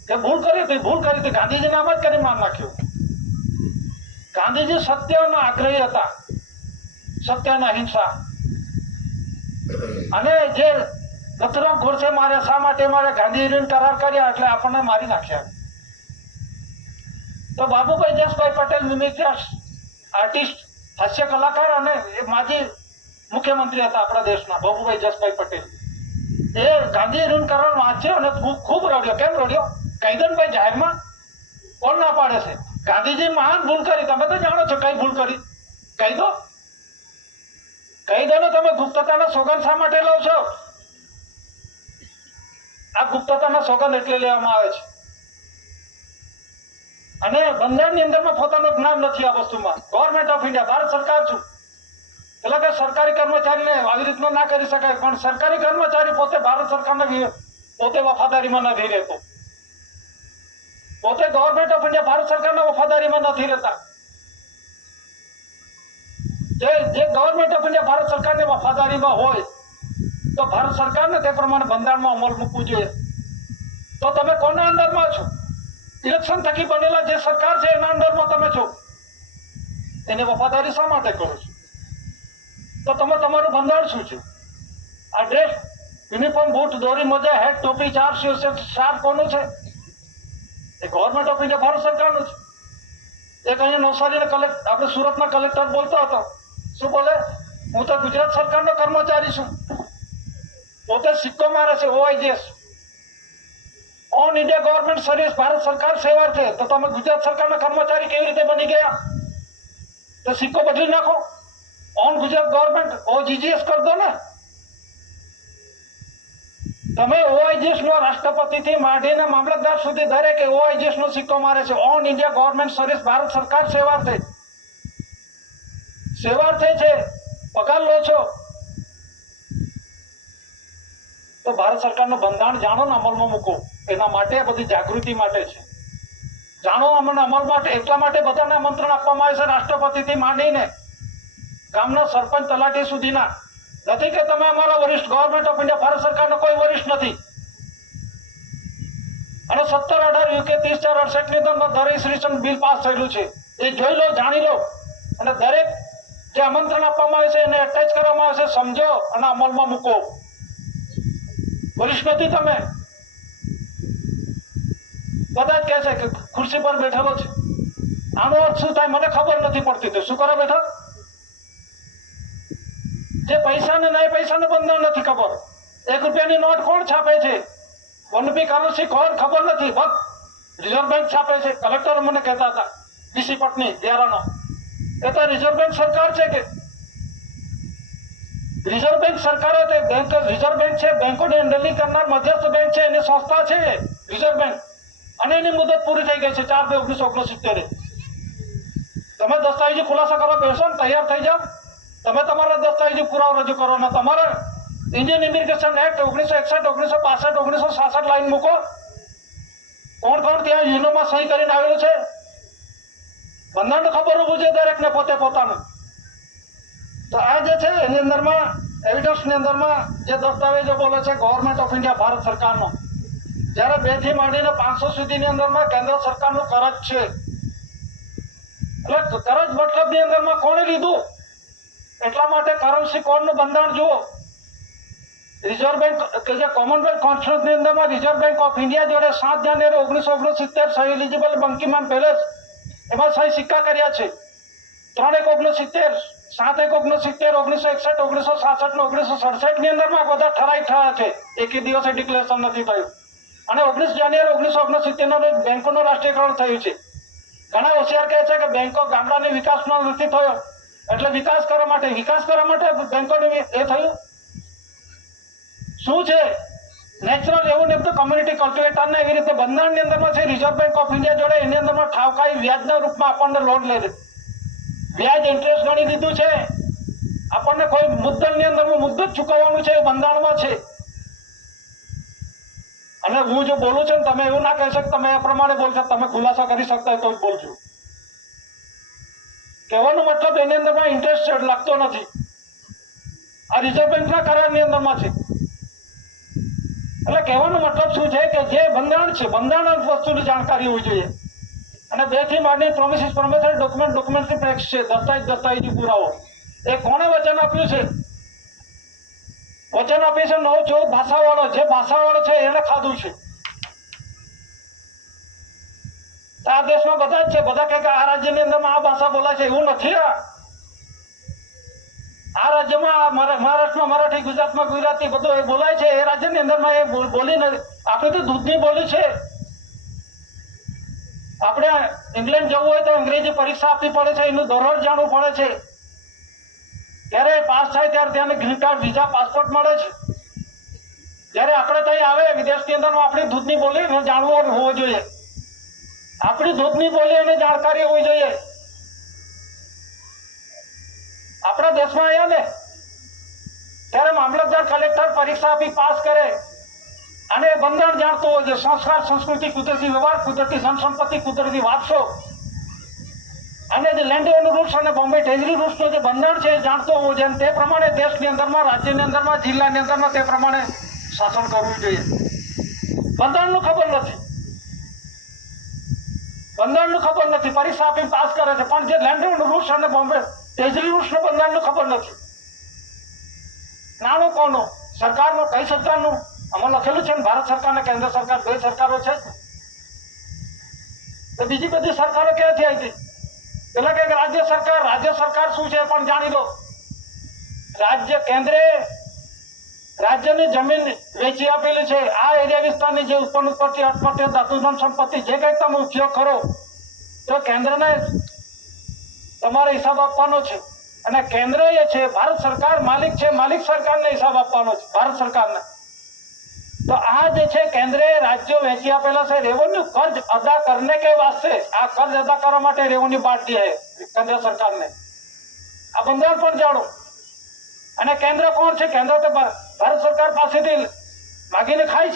કે ભૂલ કરી હતી, ભૂલ કરી હતી. ગાંધીજીને આમ જ કરી માર નાખ્યું. ગાંધીજી સત્યના આગ્રહી હતા, સત્યના હિંસા. અને જે નથુરામ ગોડસે માર્યા, શા માટે મારે ગાંધીજીને કરાર કર્યા એટલે આપણને મારી નાખ્યા. તો બાબુભાઈ જસભાઈ પટેલ મિમિક્રી આર્ટિસ્ટ, હાસ્ય કલાકાર અને માજી મુખ્યમંત્રી હતા આપણા દેશના, બાબુભાઈ જસભાઈ પટેલ. એ ગાંધીજીને કરાર વાંચ્યો અને ખૂબ રડ્યો. કેમ રડ્યો? કૈદનભાઈ જાહેરમાં કોણ ના પાડે છે? ગાંધીજી મહાન ભૂલ કરી. તમે તો જાણો છો કઈ ભૂલ કરી. કહી દો, કહી દો ને. તમે ગુપ્તતાના સોગંદ શા માટે લો છો? આ ગુપ્તતાના સોગંદ એટલે લેવામાં આવે છે. અને બંધારણની અંદરમાં પોતાનું જ્ઞાન નથી આ વસ્તુમાં. ગવર્મેન્ટ ઓફ ઇન્ડિયા, ભારત સરકાર છું. એટલે કે સરકારી કર્મચારીને આવી રીતના ના કરી શકાય, પણ સરકારી કર્મચારી પોતે ભારત સરકારના પોતે વફાદારીમાં નથી રહેતો. પોતે ગવર્મેન્ટ ઓફ ઇન્ડિયા ભારત સરકારના વફાદારીમાં નથી રહેતા. જે ગવર્મેન્ટ ઓફ ઇન્ડિયા ભારત સરકારની વફાદારીમાં હોય તો ભારત સરકારને તે પ્રમાણે બંધારણમાં અમલ મૂકવું જોઈએ. તો તમે કોના અંદરમાં છો? ઇલેક્શન થકી બનેલા જે સરકાર છે એના અંદરમાં તમે છો. એની વફાદારી શા માટે કરો છો? તો તમે તમારું બંધારણ શું છે? આ ડ્રેસ, યુનિફોર્મ, બૂટ, દોરી, મોજા, હેટ, ટોપી, ચાર કોનું છે? એ ગવર્મેન્ટ ઓફ ઇન્ડિયા ભારત સરકારનું છે. એક અહીંયા નવસારીના કલેક્ટર, આપણે સુરતના કલેક્ટર બોલતો હતો. શું બોલે? હું તો ગુજરાત સરકારનો કર્મચારી છું. પોતે સિક્કો મારે છે, OIGS, on India government service, Bharat સરકાર સેવાર્થે. તો તમે ગુજરાત સરકારના કર્મચારી કેવી રીતે બની ગયા? તો સિક્કો બદલી નાખો, ઓન ગુજરાત ગવર્મેન્ટ, OGGS કરી દો ને. તમે OIGS નો રાષ્ટ્રપતિથી માંડીને મામલતદાર સુધી દરેક OIGS નો સિક્કો મારે છે. On India government service, Bharat સરકાર સેવાર્થે. સેવાર્થે છે, પગાર લો છો. તો ભારત સરકારનું બંધારણ જાણો ને અમલમાં મૂકો. એના માટે બધી જાગૃતિ માટે છે. જાણો અમને અમલ માટે. એટલા માટે બધાને આમંત્રણ આપવામાં આવે છે, રાષ્ટ્રપતિથી માંડીને ગામના સરપંચ તલાટી સુધીના. નથી કે તમે અમારા વરિષ્ઠ, ગવર્મેન્ટ ઓફ ઇન્ડિયા ભારત સરકારનો કોઈ વરિષ્ઠ નથી. અને 17-18 UK 30/68 ની અંદર દરેક બિલ પાસ થયેલું છે. એ જોઈ લો, જાણી લો. અને દરેક જે આમંત્રણ આપવામાં આવે છે એને એટેચ કરવામાં આવે છે. સમજો અને અમલમાં મૂકો. વરિષ્ઠ નથી તમે. બધા જ કહે છે કે ખુરશી પર બેઠેલો છે. આનો અર્થ શું થાય મને ખબર નથી પડતી. તો શું કરો બેઠા? જે પૈસાને નહીં, પૈસાને બંધન નથી ખબર. 1 રૂપિયાની નોટ કોણ છાપે છે? 1 કરન્સી કોણ ખબર નથી. બસ રિઝર્વ બેંક છાપે છે. કલેક્ટર મને કહેતા હતા, DC પટની વ્યારાનો. એ તો રિઝર્વ બેંક સરકાર છે કે રિઝર્વ બેંક સરકાર હોય તો બેંક રિઝર્વ બેંક છે. બેંકોને હેન્ડલિંગ કરનાર મધ્યસ્થ બેંક છે, એની સંસ્થા છે રિઝર્વ બેંક. અને એની મુદત પૂરી થઈ ગઈ છે 4/2/1969. તમે દસ્તાવેજી ખુલાસા કરો, બેસો ને તૈયાર થઈ જાઓ. તમે તમારા દસ્તાવેજી પુરાવો રજૂ કરો ને તમારે ઇન્ડિયન ઇમિગ્રેશન એક્ટ 1961, 1962, 1966 લાઈન મૂકો. કોણ કોણ ત્યાં યુનોમાં સહી કરીને આવેલું છે? બંધારણ ખબર હોવું જોઈએ દરેકને પોતે પોતાનું. તો આ જે છે એની અંદરમાં એવિડન્સની અંદરમાં જે દસ્તાવેજો બોલે છે ગવર્મેન્ટ ઓફ ઇન્ડિયા ભારત સરકારનો, જ્યારે 2 થી માંડીને 500 સુધીની અંદરમાં કેન્દ્ર સરકારનું કરજ છે. એટલે કરજ મતલબની અંદરમાં કોણે લીધું? એટલા માટે કરન્સી કોડનું બંધારણ જુઓ. રિઝર્વ બેંક કે જે કોમનવેલ્થ કોન્સ્ટિટ્યુશનની અંદરમાં રિઝર્વ બેંક ઓફ ઇન્ડિયા જોડે 7 જાન્યુઆરી 1969 સહી એલિજિબલ બંકીમાન પેલેસ એમાં સહી સિક્કા કર્યા છે. 3/1/1970, 7/1/1970, 1961, 1966 1967 ની અંદરમાં બધા ઠરાઈ થયા છે. એકે દિવસે ડિક્લેરેશન નથી થયું. અને 19 જાન્યુઆરી 1969 ના રોજ બેંકોનું રાષ્ટ્રીયકરણ થયું છે. ઘણા હોશિયાર કહે છે કે બેંકો ગામડાની વિકાસમાં નથી થયો, એટલે વિકાસ કરવા માટે બેંકોનું એ થયું. શું છે? Natural revenue of the community કલ્ટિવેટરને એવી રીતે બંધારણની અંદરમાં છે રિઝર્વ બેંક ઓફ ઇન્ડિયા જોડે એની અંદરમાં ઠાવકાઈ વ્યાજના રૂપમાં આપણને લોન લે વ્યાજ ઇન્ટરેસ્ટ ગણી દીધું છે આપણને કોઈ મુદ્દલની અંદરમાં મુદ્દત ચૂકવવાનું છે એ બંધારણમાં છે અને હું જો બોલું છું તમે એવું ના કહી શકો તમે એ પ્રમાણે બોલશો તમે ખુલાસા કરી શકતા હોય તો જ બોલજો કહેવાનો મતલબ એની અંદરમાં ઇન્ટરેસ્ટ લાગતો નથી આ રિઝર્વ બેંકના કરારની અંદરમાં છે એટલે કહેવાનો મતલબ શું છે કે જે બંધારણ છે બંધારણ વસ્તુની જાણકારી હોવી જોઈએ અને 2 થી માંડી પ્રોમિસિસ પ્રોમિસરી ડોક્યુમેન્ટરી ફેક્ટ્સ છે દસ્તાવેજી પુરાવો એ કોણે વચન આપ્યું છે વચન આપી છે 9-14 ભાષાવાળો જે ભાષાવાળો છે એને ખાધું છે આ દેશમાં બધા જ છે બધા કહે કે આ રાજ્યની અંદરમાં આ ભાષા બોલાય છે એવું નથી આ રાજ્યમાં મહારાષ્ટ્રમાં મરાઠી ગુજરાતમાં ગુજરાતી બધું એ બોલાય છે એ રાજ્યની અંદરમાં એ બોલી નથી આપણે તો દૂધની બોલી છે આપણે ઇંગ્લેન્ડ જવું હોય તો અંગ્રેજી પરીક્ષા આપવી પડે છે એનું ધોરણ જાણવું પડે છે ત્યારે પાસ થાય ત્યારે ત્યાં ગ્રીન કાર્ડ વિઝા પાસપોર્ટ મળે છે જ્યારે આપણે ત્યાં આવે વિદેશની અંદરમાં આપણી દૂધની બોલી જાણવું હોવું જોઈએ આપણી દૂધની બોલી અને જાણકારી હોવી જોઈએ આપણા દેશમાં આવ્યા ને ત્યારે મામલતદાર કલેક્ટર પરીક્ષા આપી પાસ કરે અને બંધારણ જાણતો હોય છે સંસ્કાર સંસ્કૃતિ કુદરતી વ્યવહાર કુદરતી ધન સંપત્તિ કુદરતી વારસો અને જે લેન્ડ રેવન્યુ રૂલ્સ અને બોમ્બે ટ્રેઝરી રૂલ્સનો જે બંધારણ છે એ જાણતો હોવો જોઈએ તે પ્રમાણે દેશની અંદરમાં રાજ્યની અંદરમાં જિલ્લાની અંદરમાં તે પ્રમાણે શાસન કરવું જોઈએ બંધારણનું ખબર નથી પરીક્ષા આપીને પાસ કરે છે પણ જે લેન્ડ રેવન્યુ રૂલ્સ અને બોમ્બે ટ્રેઝરી રૂલ્સનો બંધારણનું ખબર નથી નાણું કોનું સરકારનું કઈ સરકારનું આમાં લખેલું છે ને ભારત સરકાર ને કેન્દ્ર સરકાર 2 સરકારો છે તો બીજી બધી સરકારો ક્યાંથી આવી હતી પેલા કે રાજ્ય સરકાર શું છે પણ જાણી લો કેન્દ્રે રાજ્યની જમીન વેચી આપેલી છે આ એરિયા વિસ્તારની જે ઉપરથી અટપટી ધાતુધન સંપત્તિ જે કંઈક તમે ઉપયોગ કરો તો કેન્દ્રને તમારે હિસાબ આપવાનો છે અને કેન્દ્ર એ છે ભારત સરકાર માલિક છે માલિક સરકારને હિસાબ આપવાનો છે ભારત સરકારને तो आज છે કેન્દ્રે રાજ્યો વેચી આપેલા છે રેવન્યू कर्ज अदा करने के वास्ते આ कर्ज अदा કરવા માટે રેવન્યू બાંટ दिया है કેન્દ્ર સરકારને આ બંધારણ પણ જાણો અને કેન્દ્ર કોણ છે કેન્દ્ર તો ભારત સરકાર પાસેથી માગીને ખાય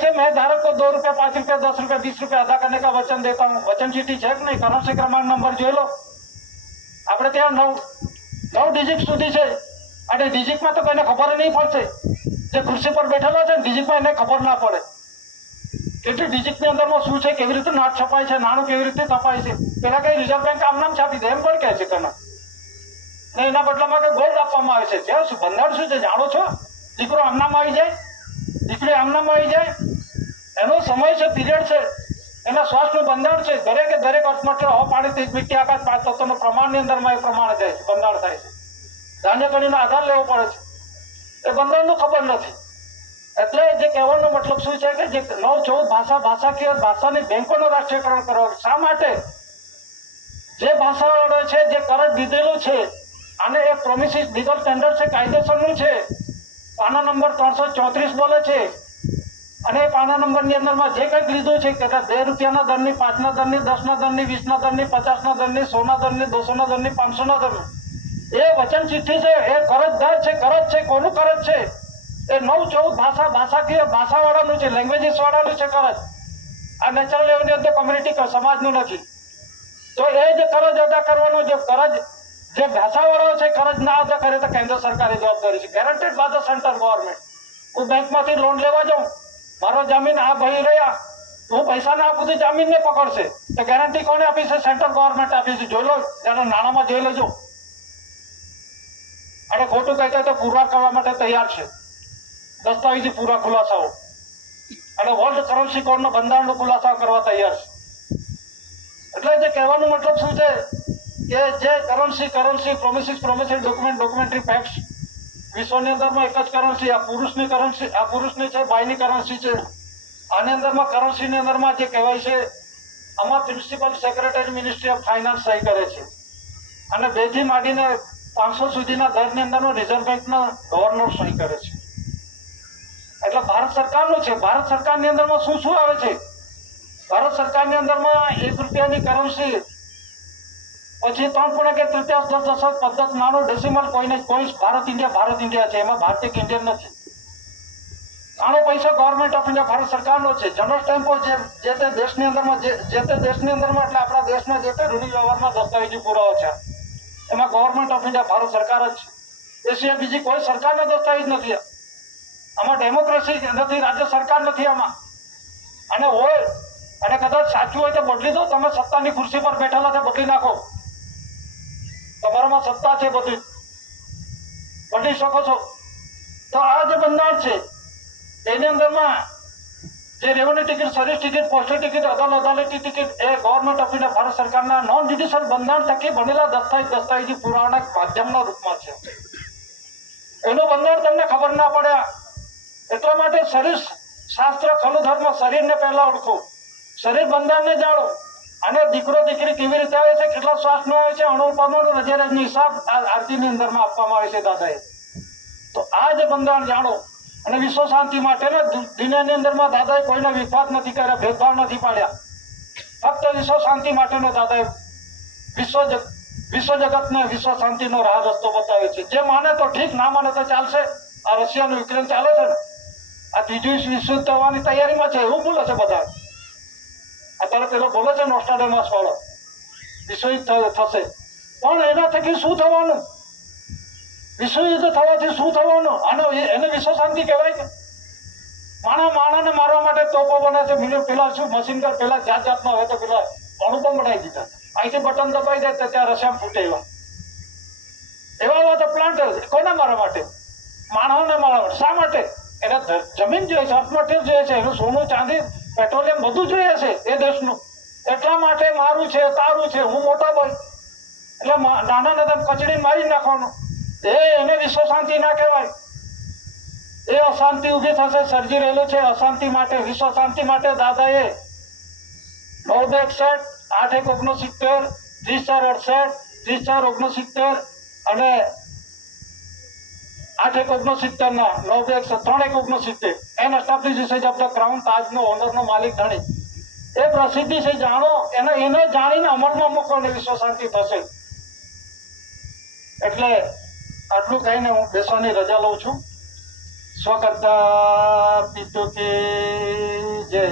છે मैं धारक को 2 रुपया 5 रुपया 10 रुपया 20 रुपया अदा करने का वचन देता हूँ वचन चीटी है कि नहीं करंसी क्रमांक नंबर જોઈ લો આપણે ત્યાં 9 ડિજિટ સુધી છે અને ડિજિટમાં તો કોઈને ખબર નહીં પડશે જે ખુરશી પર બેઠેલો છે ડિજિટમાં એને ખબર ના પડે એટલે ડિજિટની અંદરમાં શું છે કેવી રીતે નોટ છપાય છે નાણું કેવી રીતે છપાય છે પેલા કઈ રિઝર્વ બેંક આમ નામ છાપી દે એમ પણ કહે છે તમે ને એના બદલામાં કઈ ગોલ્ડ આપવામાં આવે છે ત્યાં શું બંધારણ શું છે જાણો છો દીકરો આમ નામ આવી જાય દીકરી આમ નામ આવી જાય એનો સમય છે પીરિયડ છે એના સ્વાસ્થ્યનું બંધારણ છે દરેક અર્થમાં પાણી મીઠી આકાશ 5 તત્વોના પ્રમાણની અંદરમાં એ પ્રમાણે જાય છે બંધારણ થાય છે ધાન્ય કણીનો આધાર લેવો પડે છે એ બંધારણનું ખબર નથી એટલે જે કહેવાનો મતલબ શું છે કે જે 9-14 ભાષાકીય ભાષાની બેંકોનું રાષ્ટ્રીયકરણ કરવાનું શા માટે જે ભાષાવાળો છે જે કરજ દીધેલું છે અને એ પ્રોમિસિસ લીગલ સ્ટેન્ડર્ડ છે કાયદેસરનું છે પાના નંબર 334 બોલે છે અને પાના નંબરની અંદરમાં જે કંઈક લીધું છે કે 2 રૂપિયાના દરની 5ના દરની 10ના દરની 20ના દરની 50ના દરની 100ના દરની 200ના દરની 500ના દરની એ વચન ચિઠ્ઠી છે એ કરજદાર છે કરજ છે કોનું કરજ છે એ 9-14 ભાષાકીય ભાષાવાળાનું છે લેંગ્વેજીસ વાળાનું છે કરજ આ natural revenue of the community સમાજનું નથી તો એ જે કરજ અદા કરવાનું જે કરજ જે ભાષાવાળો છે કરજ ના અદા કરે તો કેન્દ્ર સરકારની જવાબદારી છે guaranteed by the central government હું બેંકમાંથી લોન લેવા જાઉં મારો જામીન આ ભાઈ રહ્યા હું પૈસા ના આપું તો જામીનને પકડશે તો ગેરંટી કોને આપી છે સેન્ટ્રલ ગવર્મેન્ટ આપી છે જોઈ લો એના નાણાંમાં જોઈ લેજો અને ખોટું કહેતા તો પુરવાર કરવા માટે તૈયાર છે દસ્તાવેજી પૂરા ખુલાસાઓ અને વર્લ્ડ કરન્સી કોડનો બંધારણનો ખુલાસા કરવા તૈયાર છે એટલે જે કહેવાનો મતલબ શું છે કે જે કરન્સી પ્રોમિસરી ડોક્યુમેન્ટરી ફેક્ટ્સ વિશ્વની અંદરમાં એક જ કરન્સી આ પુરુષની છે બાયની કરન્સી છે આની અંદરમાં કરન્સીની અંદરમાં જે કહેવાય છે આમાં principal secretary ministry of finance સહી કરે છે અને 2 થી માંડીને 500 સુધીના દરની અંદરનો રિઝર્વ બેંકના ગવર્નર સહી કરે છે એટલે ભારત સરકારનું છે. ભારત સરકારની અંદરમાં શું શું આવે છે? ભારત સરકારની અંદરમાં 1 રૂપિયાની કરન્સી, પછી 3.3 પદ્ધત નાનું ડેસિમલ કોઈ ભારત ઇન્ડિયા છે, એમાં ભારતીય ઇન્ડિયન નથી. આનો પૈસા ગવર્મેન્ટ ઓફ ઇન્ડિયા ભારત સરકારનો છે. જનરલ સ્ટેમ્પો જે તે દેશની અંદરમાં જે તે દેશની અંદરમાં એટલે આપણા દેશના જે તે રૂઢિ વ્યવહારમાં દસ્તાવેજી પુરાવો છે, એમાં ગવર્મેન્ટ ઓફ ઇન્ડિયા ભારત સરકાર જ છે. એ સિવાય બીજી કોઈ સરકારનો દસ્તાવેજ નથી. આમાં ડેમોક્રેસી નથી, રાજ્ય સરકાર નથી આમાં. અને હોય અને કદાચ સાચું હોય તો બદલી દો. તમે સત્તાની ખુરશી પર બેઠેલા છે, બદલી નાખો. તમારામાં સત્તા છે, બધી બદલી શકો છો. તો આ જે બંધારણ છે એની અંદરમાં જે revenue ticket, service ticket, postal ticket, અદાલતી ટિકિટ એ ગવર્મેન્ટ ઓફ ઇન્ડિયા ભારત સરકારના નોન જ્યુડિશિયલ બંધારણ થકી બનેલા દસ્તાવેજી પુરાવાના માધ્યમના રૂપમાં છે. એનું બંધારણ તમને ખબર ના પડે એટલા માટે શરીર શાસ્ત્ર ખલુ ધર્મ, શરીરને પહેલા ઓળખો, શરીર બંધારણને જાણો. અને દીકરો દીકરી કેવી રીતે આવે છે, કેટલા શ્વાસ નો આવે છે, અણુ પરમાણુ રજેરજનો હિસાબ આ આરતીની અંદરમાં આપવામાં આવે છે દાદાએ. તો આ જે બંધારણ જાણો. અને વિશ્વ શાંતિ માટે દુનિયાની અંદરમાં દાદાએ કોઈને વિખવાદ નથી કર્યા, ભેદભાવ નથી પાડ્યા. ફક્ત વિશ્વ શાંતિ માટેનો દાદાએ વિશ્વ જગતને વિશ્વ શાંતિનો રાહ રસ્તો બતાવે છે. જે માને તો ઠીક, ના માને તો ચાલશે. આ રશિયાનું યુક્રેન ચાલે છે ને, આ ત્રીજું વિશ્વ થવાની તૈયારીમાં છે એવું બોલે છે બધા. અત્યારે પેલો બોલે છે નોસ્ટ્રાડેમસ વાળો વિશ્વયુદ્ધ થશે, પણ એના થકી શું થવાનું? વિશ્વયુદ્ધ થવાથી શું થવાનું? આનો એને વિશ્વ શાંતિ કહેવાય કે? માણાને મારવા માટે તોપો બને છે, પેલા શું મશીન ગન, પેલા જાતનો. હવે તો પેલા અણુબોમ્બ બનાવી દીધા. અહીંથી બટન દબાઈ દે તો ત્યાં રશિયા ફૂટે. એવા તો પ્લાન્ટ કોના મારવા માટે? માણસોને મારવા માટે. શા માટે? એને જમીન જોઈએ છે, અર્થમટીરિયલ જોઈએ છે, એનું સોનું, ચાંદી, પેટ્રોલિયમ બધું જોઈએ છે એ દેશનું. એટલા માટે મારું છે, તારું છે, હું મોટા ભાઈ એટલે નાના કચડીને મારી નાખવાનું. એને વિશ્વ શાંતિ ના કહેવાય. એ અશાંતિ ઉભી થશે, સર્જી રહેલું છે. અશાંતિ માટે, વિશ્વ શાંતિ માટે દાદાએ 961, 8/1/69, 30/4/68, 30/4/69 અને 8/1/69 ના 9/3/1/69 an establish usage of the crown, તાજનો ઓનરનો માલિક ધણી. એ પ્રસિદ્ધિ છે, જાણો. એને જાણીને અમલમાં મૂકો અને વિશ્વ શાંતિ થશે. એટલે આટલું કહીને હું બેસવાની રજા લઉં છું. સ્વકર્તા પિતૃ કી જય.